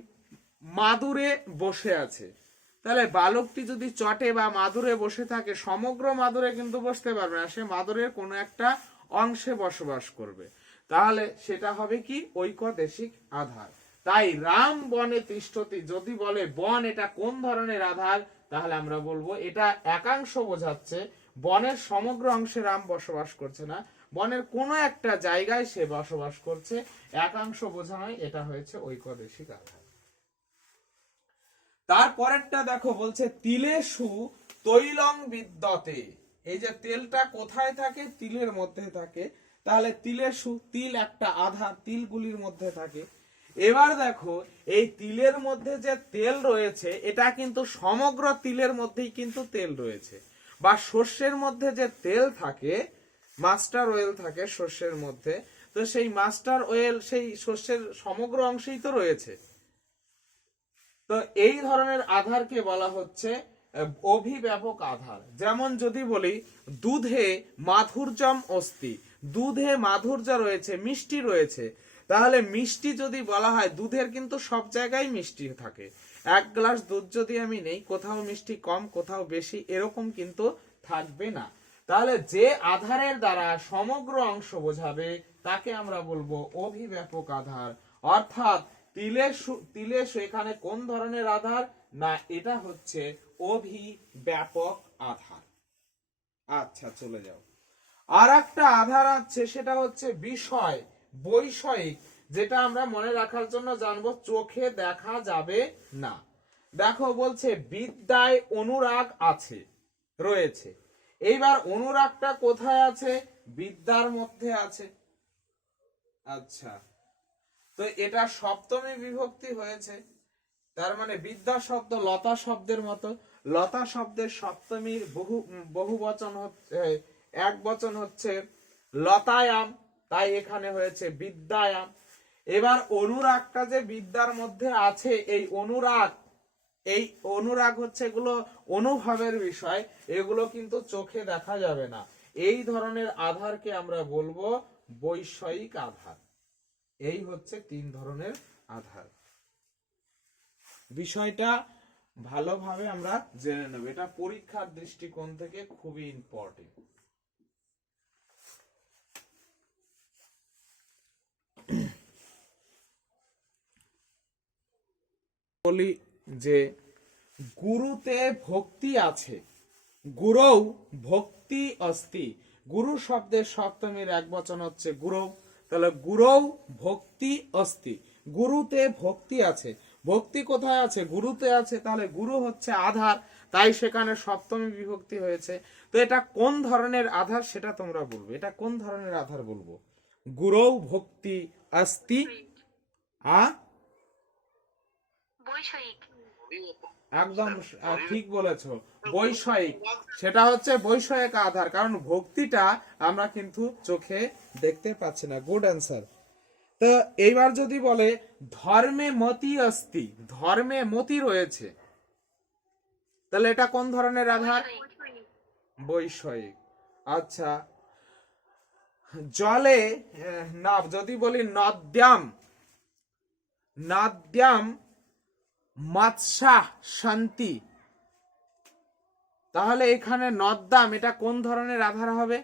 মাদুরে বসে আছে, তাহলে বালকটি যদি চটে বা মাদুরে বসে থাকে, সমগ্র মাদুরে কিন্তু বসতে পারবে না, সে মাদুরের কোনো একটা অংশে বসবাস করবে, তাহলে সেটা হবে কি ঐকদেশিক আধার। তাই রাম বনে তিষ্ঠতি, যদি বলে বন এটা কোন ধরনের আধার, তাহলে আমরা বলবো এটা একাংশ বোঝাচ্ছে, বনের সমগ্র অংশে রাম বসবাস করছে না, বনের কোনো একটা জায়গায় সে বসবাস করছে, একাংশ বোঝানোয় এটা হয়েছে ঐকদেশিক আধার। তারপরেরটা দেখো, বলছে তিলেষু তৈলং বিদ্যতে, এই যে তেলটা কোথায় থাকে, তিলের মধ্যে থাকে, তাহলে তিলেষু, তিল একটা আধার, তিলগুলির মধ্যে থাকে। এবার দেখো এই তিলের মধ্যে যে তেল রয়েছে এটা কিন্তু সমগ্র তিলের মধ্যেই কিন্তু তেল রয়েছে, বা শস্যের মধ্যে যে তেল থাকে, মাস্টার অয়েল থাকে শস্যের মধ্যে, তো সেই মাস্টার অয়েল সেই শস্যের সমগ্র অংশেই তো রয়েছে। তো এই ধরনের আধারকে বলা হচ্ছে অভিব্যাপক আধার। যেমন যদি বলি দুধে মাধুর্যম অস্তি, দুধে মাধুর্য রয়েছে, মিষ্টি রয়েছে, তাহলে মিষ্টি যদি বলা হয়, দুধের কিন্তু সব জায়গায় মিষ্টি থাকে, এক গ্লাস দুধ যদি আমি নেই, কোথাও মিষ্টি কম কোথাও বেশি এরকম কিন্তু থাকবে না। তাহলে যে আধারের দ্বারা সমগ্র অংশ বোঝাবে তাকে আমরা বলবো অভিব্যাপক আধার। অর্থাৎ তিলেষু এখানে কোন ধরনের আধার, না এটা হচ্ছে অভিব্যাপক আধার। আচ্ছা চলে যাও, আর একটা আধার আছে সেটা হচ্ছে বিষয় বৈষয়িক, যেটা আমরা মনে রাখার জন্য জানবো চোখে দেখা যাবে না। দেখো বলছে বিদ্যায় অনুরাগ আছে রয়েছে, এইবার অনুরাগটা কোথায় আছে, বিদ্যার মধ্যে আছে। আচ্ছা, তো এটা সপ্তমী বিভক্তি হয়েছে, তার মানে বিদ্যা শব্দ লতা শব্দের মতো, লতা শব্দের সপ্তমীর বহু বচন হচ্ছে, এক বচন হচ্ছে লতায়াম, তাই এখানে হয়েছে বিদ্যায়াম। এবার অনুরাগটা যে বিদ্যার মধ্যে আছে, এই অনুরাগ হচ্ছে এগুলো অনুভবের বিষয়, এগুলো কিন্তু চোখে দেখা যাবে না। এই ধরনের আধারকে আমরা বলবো বৈষয়িক আধার। এই হচ্ছে তিন ধরনের আধার। বিষয়টা ভালোভাবে আমরা জেনে নেব, এটা পরীক্ষার দৃষ্টিকোণ থেকে খুবই ইম্পর্টেন্ট। বলি যে গুরুতে ভক্তি আছে, গুরৌ ভক্তি অস্তি, গুরু শব্দের সপ্তমীর এক বচন হচ্ছে গুরৌ, তাহলে গুরৌ ভক্তি অস্তি, গুরুতে ভক্তি আছে, ভক্তি কোথায় আছে, গুরুতে আছে, তাহলে গুরু হচ্ছে আধার, তাই সেখানে সপ্তমী বিভক্তি হয়েছে। তো এটা কোন ধরনের আধার সেটা তোমরা বলবো, এটা কোন ধরনের আধার বলবো, গুরৌ ভক্তি অস্তি বৈষয়িক, একদম ঠিক বলেছো, বৈষয়িক, সেটা হচ্ছে বৈষয়িক আধার, কারণ ভক্তিটা আমরা কিন্তু চোখে দেখতে পাচ্ছি না। Good answer. তো এইবার যদি বলে ধর্মে মতি অস্তি, ধর্মে মতি রয়েছে, তাহলে এটা কোন ধরনের আধার, বৈষয়িক। আচ্ছা, জলে না, যদি বলি নদ্যাম, নদ্যাম মৎস্যা শান্তি, তাহলে এখানে নদ্যাম এটা কোন ধরনের আধার হবে,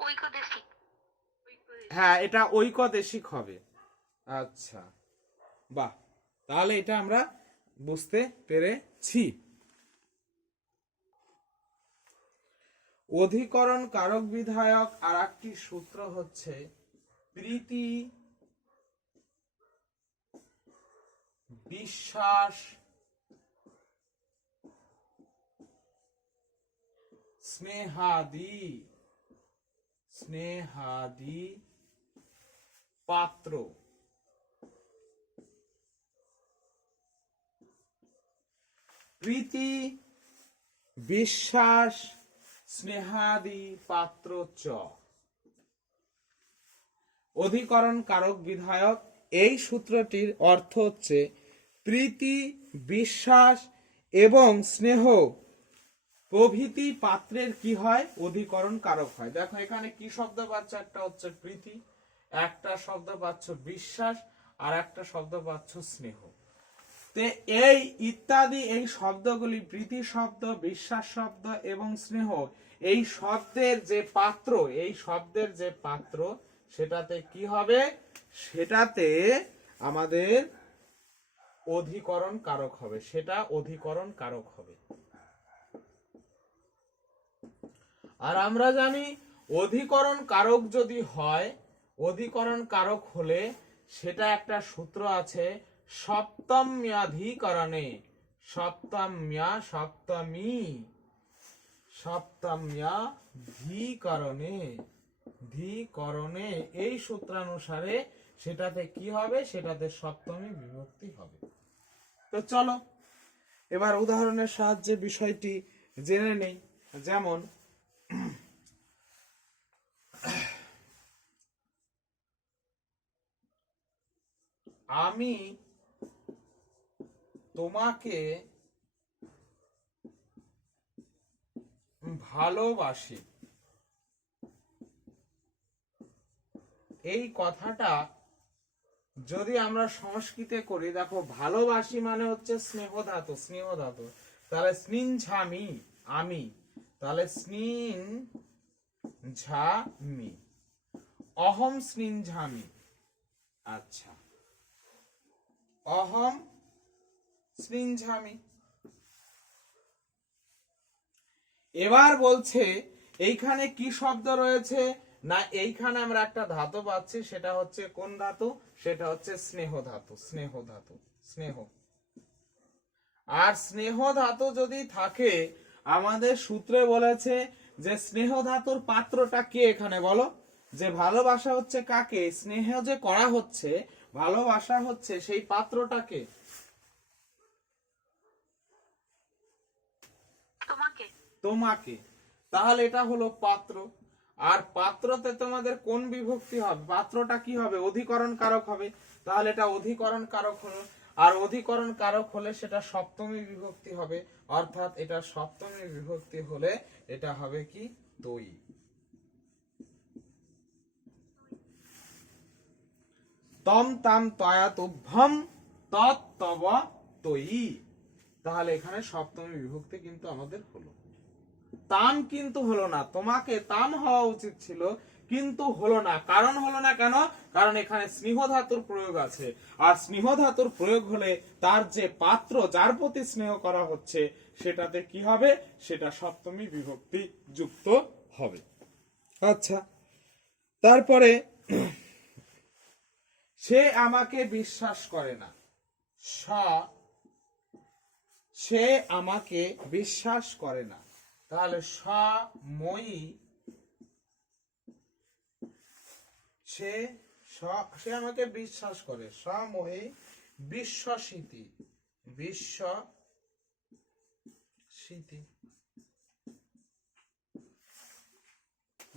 ঐকদেশিক, হ্যাঁ এটা ঐকদেশিক হবে। আচ্ছা বাহ, তাহলে এটা আমরা বুঝতে পেরেছি। অধিকরণ কারক বিধায়ক আর একটি সূত্র হচ্ছে প্রীতি বিশ্বাস স্নেহাদি পাত্র। প্রীতি বিশ্বাস স্নেহাদি পাত্র চ, অধিকরণ কারক বিধায়ক, এই সূত্রটির অর্থ হচ্ছে প্রীতি বিশ্বাস এবং স্নেহ প্রভৃতি পাত্রের কি হয়, অধিকরণ কারক হয়। দেখো এখানে কি শব্দ পাচ্ছ, একটা হচ্ছে প্রীতি, একটা শব্দ পাচ্ছ বিশ্বাস, আর একটা শব্দ পাচ্ছ স্নেহ। তে এই ইত্যাদি এই শব্দগুলি, প্রীতি শব্দ, বিশ্বাস শব্দ এবং স্নেহ, এই শব্দের যে পাত্র, এই শব্দের যে পাত্র সেটাতে কি হবে, সেটাতে আমাদের অধিকরণ কারক হবে, সেটা অধিকরণ কারক হবে। আর আমরা জানি অধিকরণ কারক যদি হয়, অধিকরণ কারক হলে সেটা একটা সূত্র আছে সপ্তম্যাধিকরণে, সপ্তম্যাধিকরণে এই সূত্রানুসারে সেটাতে কি হবে, সেটাতে সপ্তমী বিভক্তি হবে। তো চলো এবার উদাহরণের সাহায্যে বিষয়টি জেনে নেই। যেমন আমি তোমাকে ভালোবাসি, এই কথাটা যদি আমরা সংস্কৃতে করি, দেখো ভালোবাসি মানে হচ্ছে স্নেহ ধাতু, তাহলে স্নিনঝামি আমি, তাহলে স্নিনঝামি, অহম স্নিনঝামি, আচ্ছা অহম স্নিনঝামি। এবার বলছে এইখানে কি শব্দ রয়েছে না, এইখানে আমরা একটা ধাতু পাচ্ছি, সেটা হচ্ছে কোন ধাতু, সেটা হচ্ছে স্নেহ ধাতু, স্নেহ। আর স্নেহ ধাতু যদি থাকে, আমাদের সূত্রে বলেছে যে স্নেহ ধাতুর পাত্রটা কে, এখানে বলো যে ভালোবাসা হচ্ছে কাকে, স্নেহ যে করা হচ্ছে, ভালোবাসা হচ্ছে, সেই পাত্রটা কে, তোমাকে। তাহলে এটা হলো পাত্র। আর পাত্রতে তোমাদের কোন বিভক্তি হবে, পাত্রটা কি হবে, অধিকরণ কারক হবে, তাহলে এটা অধিকরণ কারক হলো। আর অধিকরণ কারক হলে সেটা সপ্তমী বিভক্তি হবে, অর্থাৎ এটা সপ্তমী বিভক্তি হলে এটা হবে কি, তৈ। তম তাম তয়া তুভ্যম তৎ তব তৈ। তাহলে এখানে সপ্তমী বিভক্তি কিন্তু আমাদের হলো। তাম কিন্তু হলো না, তোমাকে তাম হওয়া উচিত ছিল, কিন্তু হলো না। কারণ হলো না কেন, কারণ এখানে স্নেহ ধাতুর প্রয়োগ আছে, আর স্নেহ ধাতুর প্রয়োগ হলে তার যে পাত্র, যার প্রতি স্নেহ করা হচ্ছে, সেটাতে কি হবে, সেটা সপ্তমী বিভক্তি যুক্ত হবে। আচ্ছা, তারপরে সে আমাকে বিশ্বাস করে না, সে আমাকে বিশ্বাস করে না, তাহলে সময়ী, সে আমাকে বিশ্বাস করে, সময়ী বিশ্বসিতি,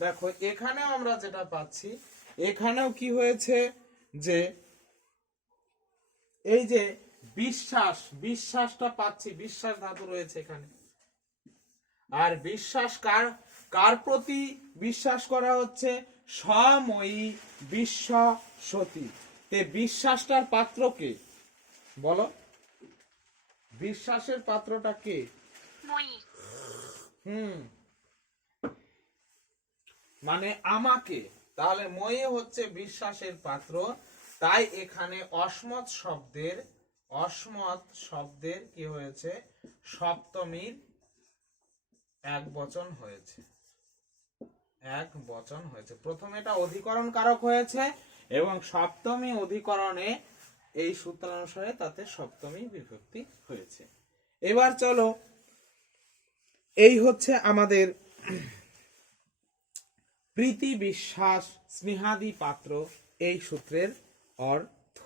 দেখো এখানেও আমরা যেটা পাচ্ছি, এখানেও কি হয়েছে যে এই যে বিশ্বাসটা পাচ্ছি, বিশ্বাস ধাতু রয়েছে এখানে। আর বিশ্বাস কার প্রতি বিশ্বাস করা হচ্ছে, সময়ী বিশ্বসতি। তে বিশ্বাসটার পাত্র কে, বলো, বিশ্বাসের পাত্রটা কে, মানে আমাকে, তাহলে মই হচ্ছে বিশ্বাসের পাত্র। তাই এখানে অসমত শব্দের কি হয়েছে, সপ্তমীর এক বচন হয়েছে। প্রথমে এটা অধিকরণ কারক হয়েছে, এবং সপ্তমী অধিকরণে এই সূত্রানুসারে তাতে সপ্তমী বিভক্তি হয়েছে। এবার চলো, এই হচ্ছে আমাদের প্রীতি বিশ্বাস স্নেহাদি পাত্র, এই সূত্রের অর্থ।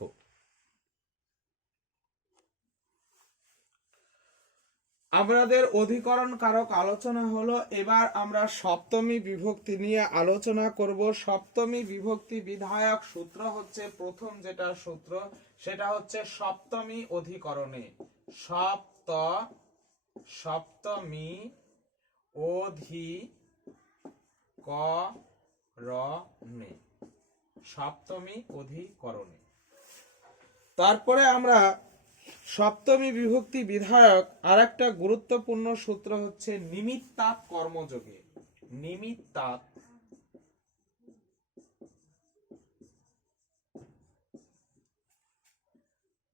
আমাদের অধিকরণ কারক আলোচনা হলো। এবার আমরা সপ্তমী বিভক্তি নিয়ে আলোচনা করব। সপ্তমী বিভক্তি বিধায়ক সূত্র হচ্ছে, প্রথম যেটা সূত্র, সেটা হচ্ছে সপ্তমী অধিকরণে, সপ্তমী অধিকরণে। তারপরে আমরা সপ্তমী বিভক্তি বিধায়ক আর একটা গুরুত্বপূর্ণ সূত্র হচ্ছে নিমিত্তাৎ কর্মযোগে,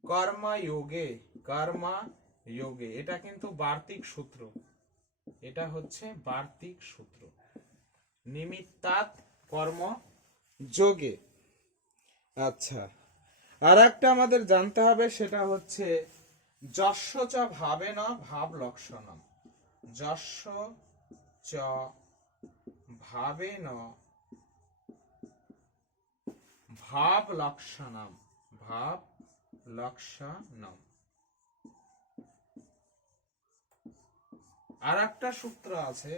কর্মযোগে, কর্মযোগে, এটা কিন্তু বার্তিক সূত্র, এটা হচ্ছে বার্তিক সূত্র। নিমিত্তাৎ কর্ম যোগে। আচ্ছা, আর একটা আমাদের জানতে হবে, সেটা হচ্ছে যস্য চ ভাবেন ভাব লক্ষণম, যস্য চ ভাবেন ভাব লক্ষণম, ভাব লক্ষণম। আর একটা সূত্র আছে,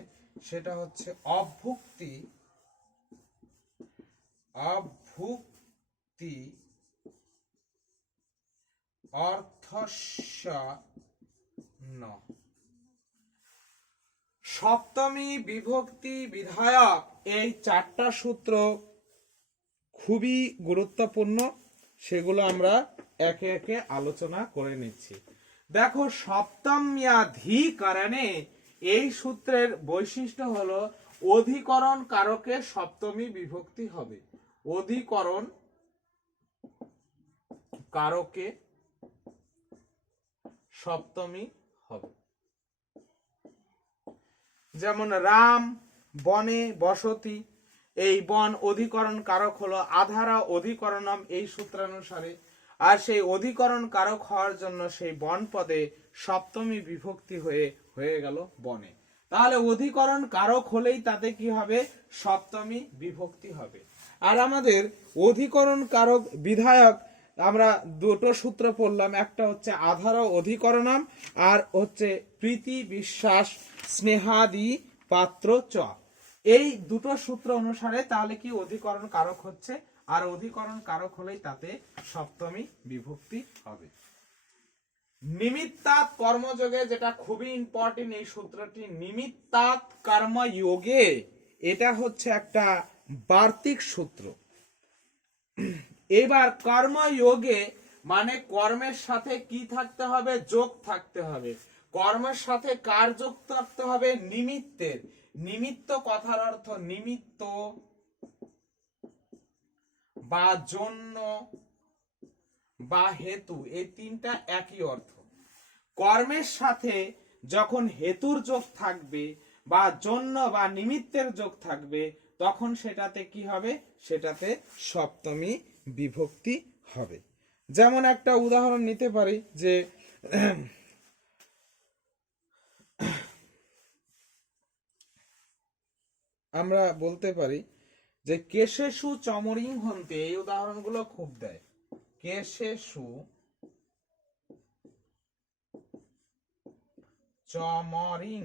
সেটা হচ্ছে অভুক্তি, অভুক্তি অর্থস্য ন। সপ্তমী বিভক্তি বিধায়ক, এই চারটা সূত্র খুবই গুরুত্বপূর্ণ, সেগুলো আমরা একে একে আলোচনা করে নিচ্ছি। দেখো, সপ্তম্যাধিকরণে এই সূত্রের বৈশিষ্ট্য হলো অধিকরণ কারকে সপ্তমী বিভক্তি হবে, অধিকরণ কারকে সপ্তমী হবে। যেমন রাম বনে বসতি, এই বন অধিকরণ কারক হলো আধারা অধিকরণম এই সূত্রানুসারে, আর সেই অধিকরণ কারক হওয়ার জন্য সেই বন পদে সপ্তমী বিভক্তি হয়ে গেল বনে। তাহলে অধিকরণ কারক হলেই তাতে কি হবে? সপ্তমী বিভক্তি হবে। আর আমাদের অধিকরণ কারক বিধায়ক আমরা দুটো সূত্র পড়লাম, একটা হচ্ছে আধারা অধিকরণম, আর হচ্ছে প্রীতি বিশ্বাস স্নেহাদি পাত্র চ। এই দুটো সূত্র অনুসারে তাহলে কি অধিকরণ কারক হচ্ছে, আর অধিকরণ কারক হলেই তাতে সপ্তমী বিভক্তি হবে। নিমিত্তাৎ কর্মযোগে, যেটা খুবই ইম্পর্টেন্ট এই সূত্রটি, নিমিত্তাৎ কর্মযোগে, এটা হচ্ছে একটা বার্তিক সূত্র। এবার কর্মযোগে মানে কর্মের সাথে কি থাকতে হবে? যোগ থাকতে হবে। কর্মের সাথে কার যোগ থাকতে হবে? নিমিত্তের। নিমিত্ত কথার অর্থ নিমিত্ত বা জন্য বা হেতু, এই তিনটা একই অর্থ। কর্মের সাথে যখন হেতুর যোগ থাকবে বা জন্য বা নিমিত্তের যোগ থাকবে, তখন সেটাতে কি হবে? সেটাতে সপ্তমী বিভক্তি হবে। যেমন একটা উদাহরণ নিতে পারি, যে আমরা বলতে পারি যে কেশেষু চমরিং হন্তে, এই উদাহরণগুলো খুব দেয়। কেশেষু চমরিং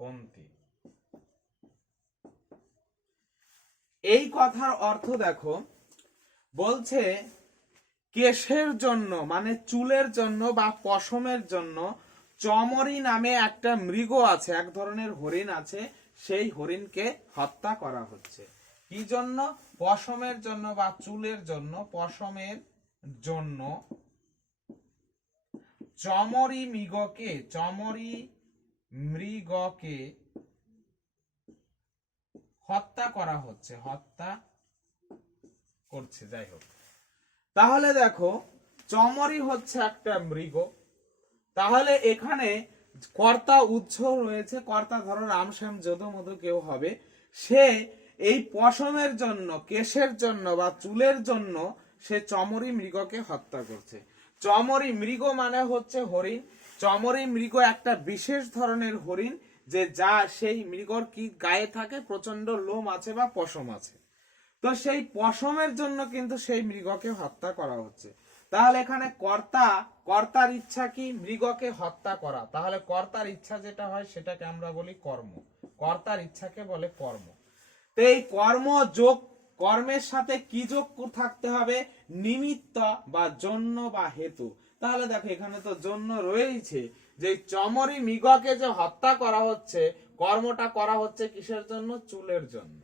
হন্তি, এই কথার অর্থ দেখো, বলছে কেশের জন্য মানে চুলের জন্য বা পশমের জন্য চমরি নামে একটা মৃগ আছে, এক ধরনের হরিণ আছে, সেই হরিণকে হত্যা করা হচ্ছে। কি জন্য? পশমের জন্য বা চুলের জন্য, পশমের জন্য চমরি মৃগকে হত্যা করা হচ্ছে, হত্যা করছে, যাই হোক। তাহলে দেখো, চমরি হচ্ছে একটা মৃগ, তাহলে এখানে কর্তা উৎস রয়েছে, কর্তা ধরো রাম শ্যাম যদু মধু কেউ হবে, সে এই পশমের জন্য, কেশের জন্য বা চুলের জন্য সে চমরি মৃগকে হত্যা করছে। চমরি মৃগ মানে হচ্ছে হরিণ। চমরি মৃগ একটা বিশেষ ধরনের হরিণ, যে যা সেই মৃগর কি গায়ে থাকে প্রচন্ড লোম আছে বা পশম আছে, তো সেই পশমের জন্য কিন্তু সেই মৃগকে হত্যা করা হচ্ছে। তাহলে এখানে কর্তার ইচ্ছা কি? মৃগকে হত্যা করা। তাহলে কর্তার ইচ্ছা যেটা হয় সেটাকে আমরা বলি কর্ম, কর্তার ইচ্ছাকে বলে কর্ম। তো এই কর্ম যোগ, কর্মের সাথে কি যোগ থাকতে হবে? নিমিত্ত বা জন্য বা হেতু। তাহলে দেখো, এখানে তো জন্য রয়েছে, যে চমরি মৃগকে যে হত্যা করা হচ্ছে, কর্মটা করা হচ্ছে কিসের জন্য? চুলের জন্য,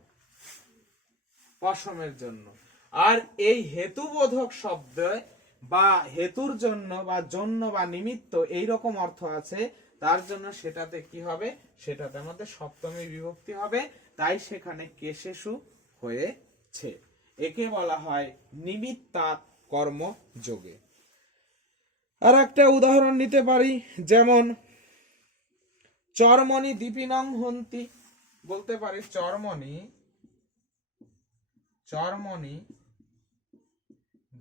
পশমের জন্য। আর এই হেতুবোধক শব্দ বা হেতুর জন্য বা জন্য বা নিমিত্ত এইরকম অর্থ আছে, তার জন্য সেটাতে কি হবে? সেটাতে আমাদের সপ্তমী বিভক্তি হবে, তাই সেখানে কেশেষু হয়েছে। একে বলা হয় নিমিত্তাৎ কর্মযোগে। আর একটা উদাহরণ নিতে পারি, যেমন চর্মণি দীপিনং হন্তি, বলতে পারি চর্মণি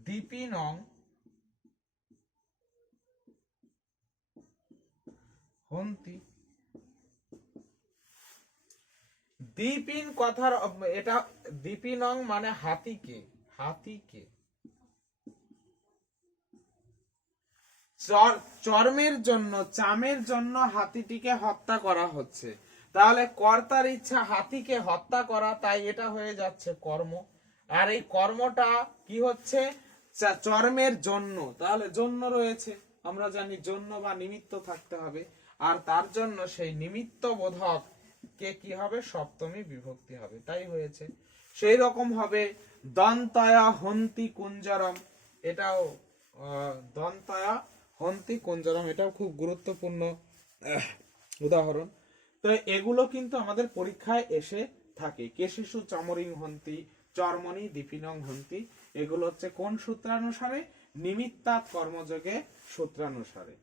দীপিনং হন্তি। দীপিন কথার এটা দীপিনং মানে হাতিকে চর্মের জন্য, চামের জন্য হাতিটিকে হত্যা করা হচ্ছে। তাহলে কর্তার ইচ্ছা হাতিকে হত্যা করা, তাই এটা হয়ে যাচ্ছে কর্ম। আর এই কর্মটা কি হচ্ছে? চর্মের জন্য। তাহলে জন্য রয়েছে, আমরা জানি জন্য বা নিমিত্ত থাকতে হবে, আর তার জন্য সেই নিমিত্ত বোধক কে কি হবে? সপ্তমী বিভক্তি হবে, তাই হয়েছে। সেই রকম হবে দন্তয়া হন্তি কুঞ্জরম, এটাও দন্তয়া হন্তি কুঞ্জরম, এটাও খুব গুরুত্বপূর্ণ উদাহরণ। তো এগুলো কিন্তু আমাদের পরীক্ষায় এসে থাকে। কেশিশু চমরিং হন্তি, চর্মণি দীপিনং হন্তি, এগুলো হচ্ছে কোন সূত্রানুসারে? নিমিত্তাৎ কর্মযোগে সূত্রানুসারে।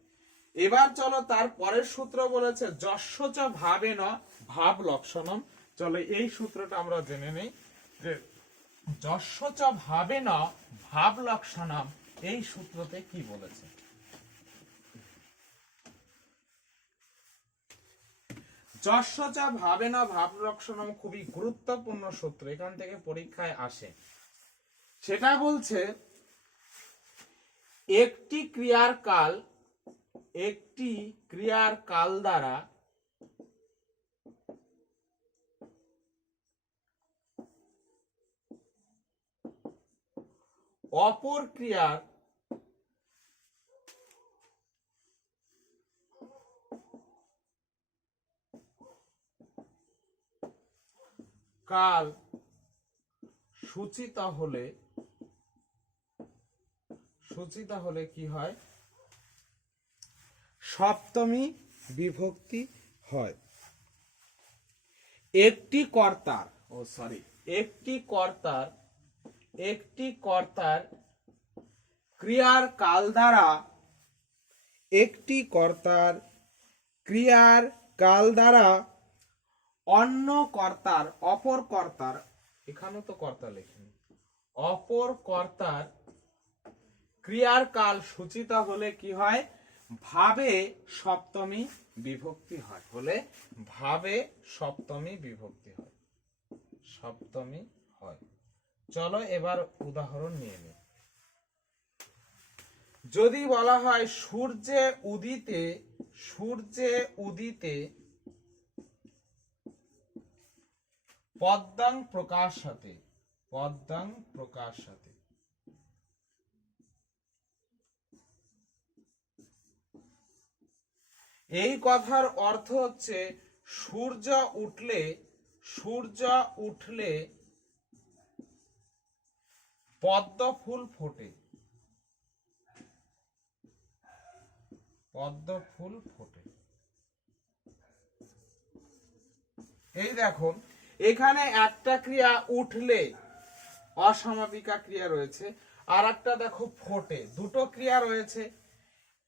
এবার চলো তার পরের সূত্র বলেছে যস্যচ ভাবেন ভাব লক্ষণম। চলো এই সূত্রটা আমরা জেনে নেই যে যস্যচ ভাবেন ভাব লক্ষণম এই সূত্রতে কি বলেছে। যস্যচ ভাবেন ভাব লক্ষণম খুবই গুরুত্বপূর্ণ সূত্র, এখান থেকে পরীক্ষায় আসে। সেটা বলছে একটি ক্রিয়ার কাল দ্বারা অপর ক্রিয়ার কাল সূচিত হলে কি হয়? সপ্তমী বিভক্তি হয়। একটি কর্তার ক্রিয়ার কাল দ্বারা অন্য কর্তার, অপর কর্তার, এখানেও তো কর্তা লেখেন, অপর কর্তার ক্রিয়ার কাল সূচিত হলে কি হয়? ভাবে সপ্তমী বিভক্তি হয়। সপ্তমী হয়। চলো এবার উদাহরণ নিয়ে নিই। যদি বলা হয় সূর্যে উদিতে পদ্মাং প্রকাশতে, এই কথার অর্থ হচ্ছে সূর্য উঠলে পদ্ম ফুল ফোটে। এই দেখুন, এখানে একটা ক্রিয়া উঠলে অসমাপিকা ক্রিয়া রয়েছে, আর একটা দেখো ফোটে, দুটো ক্রিয়া রয়েছে।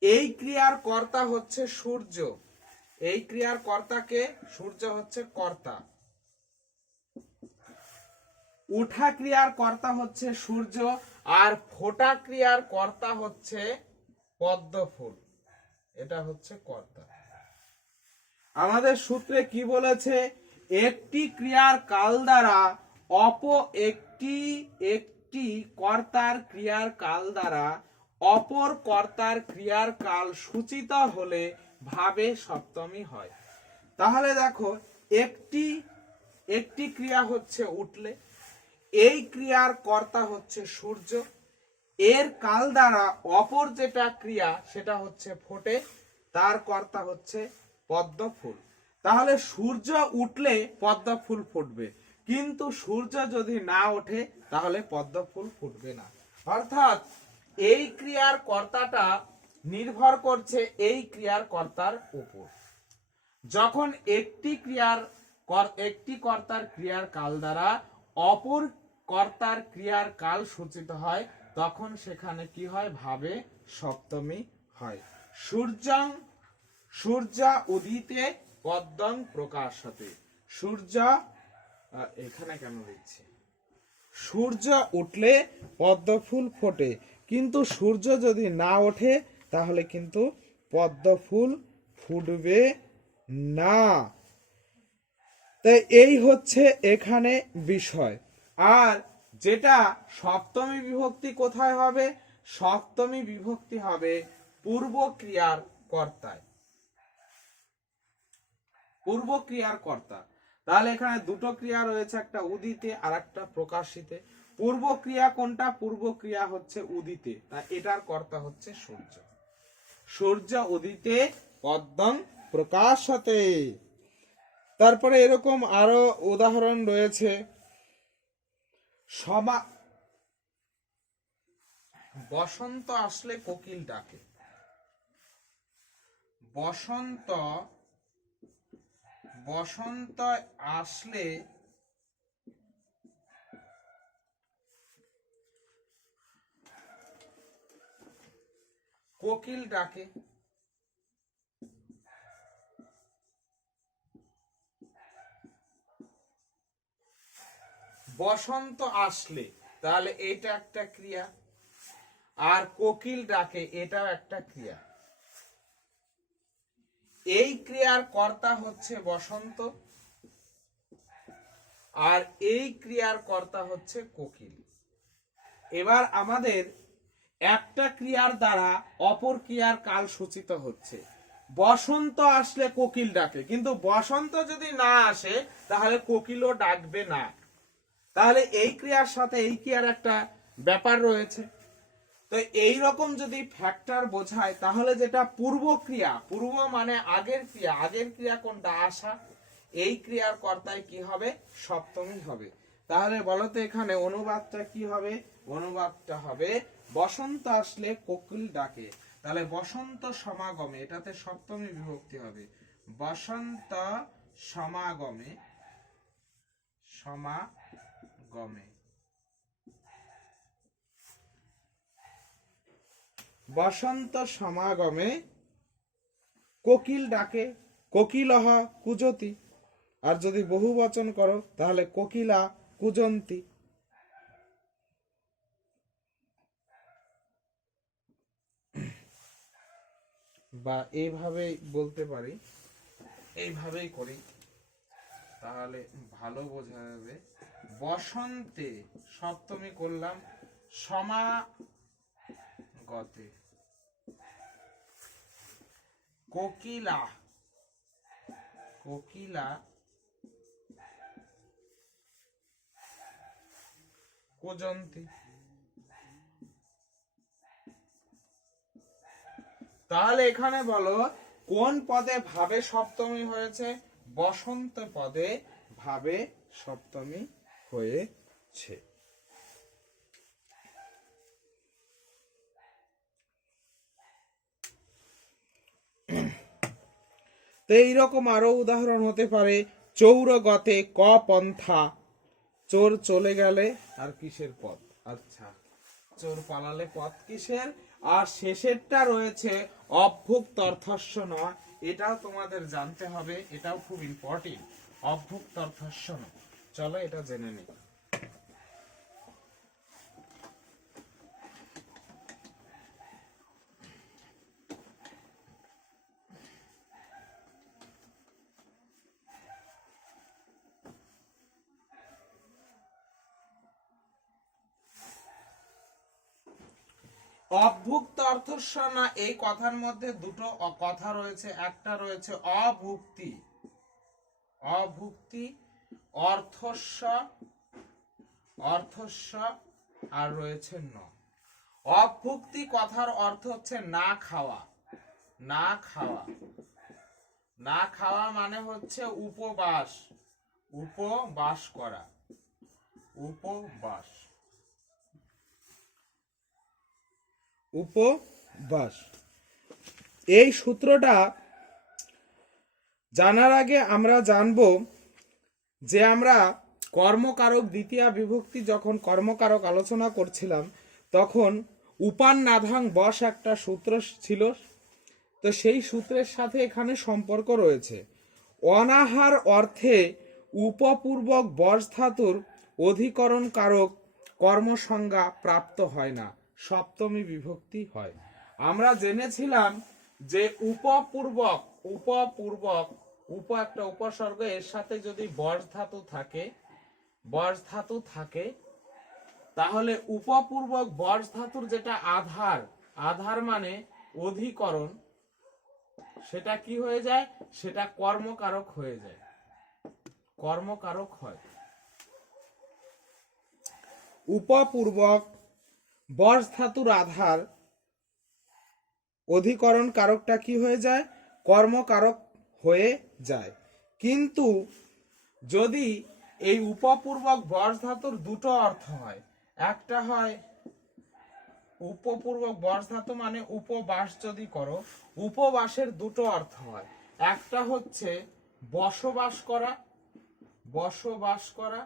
এই ক্রিয়ার কর্তা হচ্ছে সূর্য, এই ক্রিয়ার কর্তাকে, সূর্য হচ্ছে কর্তা। উঠা ক্রিয়ার কর্তা হচ্ছে সূর্য, আর ফোটা ক্রিয়ার কর্তা হচ্ছে পদ্ম ফুল, এটা হচ্ছে কর্তা। আমাদের সূত্রে কি বলেছে? একটি ক্রিয়ার কাল দ্বারা একটি কর্তার ক্রিয়ার কাল দ্বারা অপর কর্তার ক্রিয়ার কাল সূচিত হলে ভাবে সপ্তমী হয়। তাহলে দেখো, একটি ক্রিয়া হচ্ছে উঠলে, এই ক্রিয়ার কর্তা হচ্ছে সূর্য, এর কাল দ্বারা অপর যেটা ক্রিয়া সেটা হচ্ছে ফোটে, তার কর্তা হচ্ছে পদ্ম ফুল। তাহলে সূর্য উঠলে পদ্ম ফুল ফুটবে, কিন্তু সূর্য যদি না ওঠে তাহলে পদ্ম ফুল ফুটবে না। অর্থাৎ এই ক্রিয়ার কর্তাটা নির্ভর করছে এই ক্রিয়ার কর্তার উপর। যখন একটি কর্তার ক্রিয়ার কাল দ্বারা অপর কর্তার ক্রিয়ার কাল সূচিত হয় তখন সেখানে কি হয়, ভাবে সপ্তমী হয়। সূর্যং সূর্যা উদিতে পদ্মং প্রকাশতে। সূর্য এখানে কেন দিচ্ছি, সূর্য উঠলে পদ্ম ফুল ফোটে, কিন্তু সূর্য যদি না ওঠে তাহলে কিন্তু পদ্ম ফুল ফুটবে না। তাই এই হচ্ছে এখানে বিষয়। আর যেটা সপ্তমী বিভক্তি কোথায় হবে, সপ্তমী বিভক্তি হবে পূর্ব ক্রিয়ার কর্তায়, পূর্ব ক্রিয়ার কর্তা। তাহলে এখানে দুটো ক্রিয়া রয়েছে, একটা উদিতে আর একটা প্রকাশিতে। পূর্ব ক্রিয়া কোনটা, পূর্ব ক্রিয়া হচ্ছে উদিতে, তাই এটার কর্তা হচ্ছে সূর্য। সূর্য উদিতে পদ্মং প্রকাশতে। তারপরে এরকম আরো উদাহরণ রয়েছে। বসন্ত আসলে কোকিল ডাকে। বসন্ত বসন্ত আসলে কোকিল ডাকে। বসন্ত আসলে, তাহলে এটা একটা ক্রিয়া, আর কোকিল ডাকে এটাও একটা ক্রিয়া। এই ক্রিয়ার কর্তা হচ্ছে বসন্ত, আর এই ক্রিয়ার কর্তা হচ্ছে কোকিল। এবার আমাদের একটা ক্রিয়ার দ্বারা অপর ক্রিয়ার কাল সূচিত হচ্ছে। বসন্ত আসলে কোকিল ডাকে, কিন্তু বসন্ত যদি না আসে তাহলে কোকিলও ডাকবে না। তাহলে এই ক্রিয়ার সাথে এই ক্রিয়ার একটা ব্যাপার রয়েছে। তো এই রকম যদি ফ্যাক্টর বোঝায় তাহলে যেটা পূর্ব ক্রিয়া, পূর্ব মানে আগের ক্রিয়া, আগের ক্রিয়া কোনটা, আসা, এই ক্রিয়ার কর্তায় কি হবে, সপ্তমী হবে। তাহলে বলতো এখানে অনুবাদটা কি হবে, অনুবাদটা হবে বসন্ত আসলে কোকিল ডাকে। তাহলে বসন্ত সমাগমে, এটাতে সপ্তমী বিভক্তি হবে, বসন্ত সমাগমে, সমাগমে, বসন্ত সমাগমে কোকিল ডাকে, কোকিলহ কুজতি। আর যদি বহু বচন করো তাহলে কোকিলা কুজন্তি। বা এইভাবে বলতে পারি, এইভাবেই করি তাহলে ভালো বোঝা যাবে। বসন্তে সপ্তমী করলাম, সমাগতে কোকিলা, কোকিলা কুজন্তি। তাহলে এখানে বলো কোন পদে ভাবে সপ্তমী হয়েছে, বসন্ত পদে ভাবে সপ্তমী হয়েছে। তো এইরকম আরো উদাহরণ হতে পারে। চৌরগতে ক পন্থা, চোর চলে গেলে আর কিসের পথ, আচ্ছা চোর পালালে পথ কিসের। আর শেষেরটা রয়েছে অভ্যুক্ত অর্থস্য নয়, এটাও তোমাদের জানতে হবে, এটাও খুব ইম্পর্টেন্ট, অভ্যুক্ত অর্থস্য নয়। চলো এটা জেনে নিই। অভুক্ত অর্থস্ব না, এই কথার মধ্যে দুটো কথা রয়েছে। একটা রয়েছে অভুক্তি, অভুক্তি অর্থস্ব, অর্থস্ব, আর রয়েছে ন। অভুক্তি কথার অর্থ হচ্ছে না খাওয়া, না খাওয়া, না খাওয়া মানে হচ্ছে উপবাস, উপবাস করা, উপবাস, উপবাস। এই সূত্রটা জানার আগে আমরা জানবো যে আমরা কর্মকারক দ্বিতীয়া বিভক্তি, যখন কর্মকারক আলোচনা করছিলাম তখন উপান নাধাং বস একটা সূত্র ছিল, তো সেই সূত্রের সাথে এখানে সম্পর্ক রয়েছে। অনাহার অর্থে উপপূর্বক বস ধাতুর অধিকরণ কারক কর্মসংজ্ঞা প্রাপ্ত হয় না, সপ্তমী বিভক্তি হয়। আমরা জেনেছিলাম যে উপপূর্বক উপ একটা উপসর্গ, এর সাথে যদি বস ধাতু থাকে তাহলে উপপূর্বক বস ধাতুর যেটা আধার মানে অধিকরণ, সেটা কি হয়ে যায়, সেটা কর্মকারক হয়ে যায়, কর্মকারক হয়। উপপূর্বক বস ধাতুর আধার অধিকরণ কারকটা কি হয়ে যায়, কর্মকারক হয়ে যায়। কিন্তু যদি এই উপপূর্বক বস ধাতুর দুটো অর্থ হয়, একটা হয় উপপূর্বক বস ধাতু মানে উপবাস, যদি করো উপবাসের দুটো অর্থ হয়, একটা হচ্ছে বসবাস করা,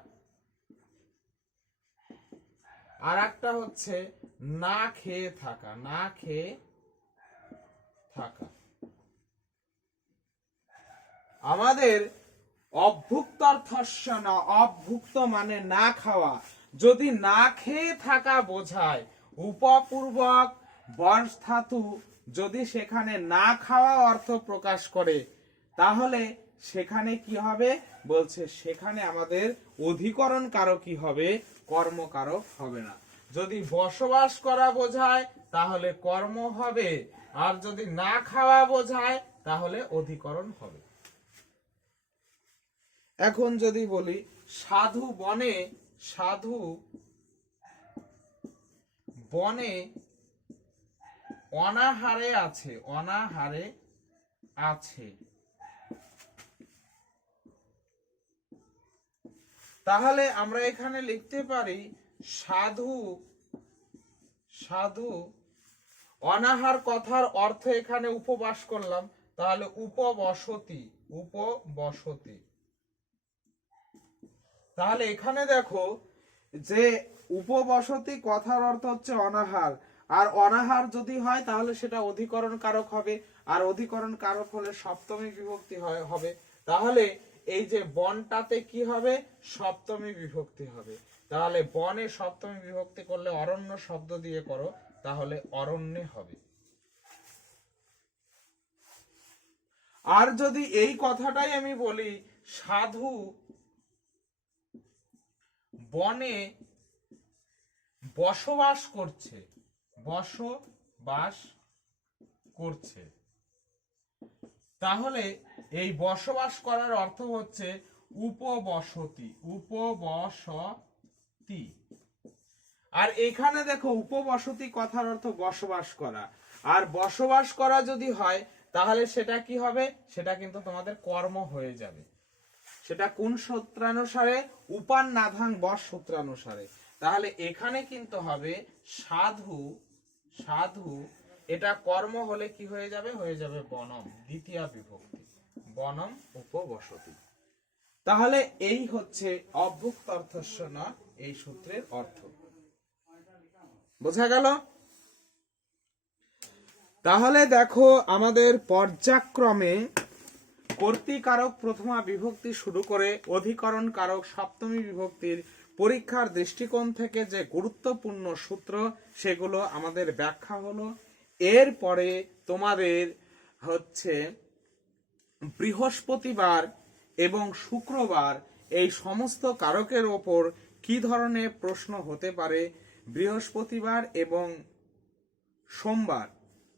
আর একটা হচ্ছে না খেয়ে থাকা। আমাদের অভুক্তার্থস্য না, অভুক্ত মানে না খাওয়া, যদি না খেয়ে থাকা বোঝায় উপপূর্বক বস ধাতু যদি সেখানে না খাওয়া অর্থ প্রকাশ করে, তাহলে সেখানে কি হবে বলছে, সেখানে আমাদের অধিকরণ কারকই হবে, কর্মকারক হবে না। যদি বসবাস করা বোঝায় তাহলে কর্ম হবে, আর যদি না খাওয়া বোঝায় তাহলে অধিকরণ হবে। এখন যদি বলি সাধু বনে অনাহারে আছে, তাহলে আমরা এখানে লিখতে পারি সাধু অনাহার কথার অর্থ এখানে উপবাস করলাম, তাহলে উপবসতি। তাহলে এখানে দেখো যে উপবসতি কথার অর্থ হচ্ছে অনাহার, আর অনাহার যদি হয় তাহলে সেটা অধিকরণ কারক হবে, আর অধিকরণ কারক হলে সপ্তমী বিভক্তি হবে। তাহলে এই যে বনটাতে কি হবে, সপ্তমী বিভক্তি হবে। তাহলে বনে সপ্তমী বিভক্তি করলে অরণ্য শব্দ দিয়ে করো, তাহলে অরণ্যে হবে। আর যদি এই কথাটাই আমি বলি সাধু বনে বসবাস করছে, তাহলে এই বসবাস করার অর্থ হচ্ছে উপবসতি। আর এখানে দেখো উপবসতি কথার অর্থ বসবাস করা, আর বসবাস করা যদি হয় তাহলে সেটা কি হবে, সেটা কিন্তু তোমাদের কর্ম হয়ে যাবে। সেটা কোন সূত্রানুসারে, উপান নাধাং বস সূত্রানুসারে। তাহলে এখানে কিন্তু হবে সাধু, এটা কর্ম হলে কি হয়ে যাবে বনম, দ্বিতীয় বিভক্তি, বনম উপবসতি। তাহলে এই হচ্ছে অভুক্ত অর্থস্য না, এই সূত্রের অর্থ বোঝা গেল। তাহলে দেখো আমাদের পর্যায়ক্রমে কর্তৃকারক প্রথমা বিভক্তি শুরু করে অধিকরণ কারক সপ্তমী বিভক্তির পরীক্ষার দৃষ্টিকোণ থেকে যে গুরুত্বপূর্ণ সূত্র, সেগুলো আমাদের ব্যাখ্যা হলো। এরপরে তোমাদের হচ্ছে বৃহস্পতিবার এবং শুক্রবার এই সমস্ত কারকের ওপর কি ধরনের প্রশ্ন হতে পারে, বৃহস্পতিবার এবং সোমবার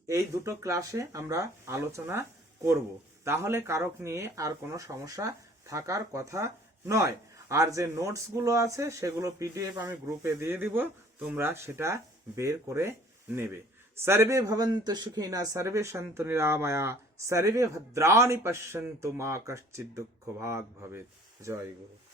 এই দুটো ক্লাসে আমরা আলোচনা করব। তাহলে কারক নিয়ে আর কোনো সমস্যা থাকার কথা নয়। আর যে নোটসগুলো আছে সেগুলো পিডিএফ আমি গ্রুপে দিয়ে দিব, তোমরা সেটা বের করে নেবে। सर्वे भवन्तु सुखिनः, सर्वे सन्तु निरामया, सर्वे भद्राणि पश्यन्तु मा कश्चित् दुःखभाग् भवेत्। जय गुरु।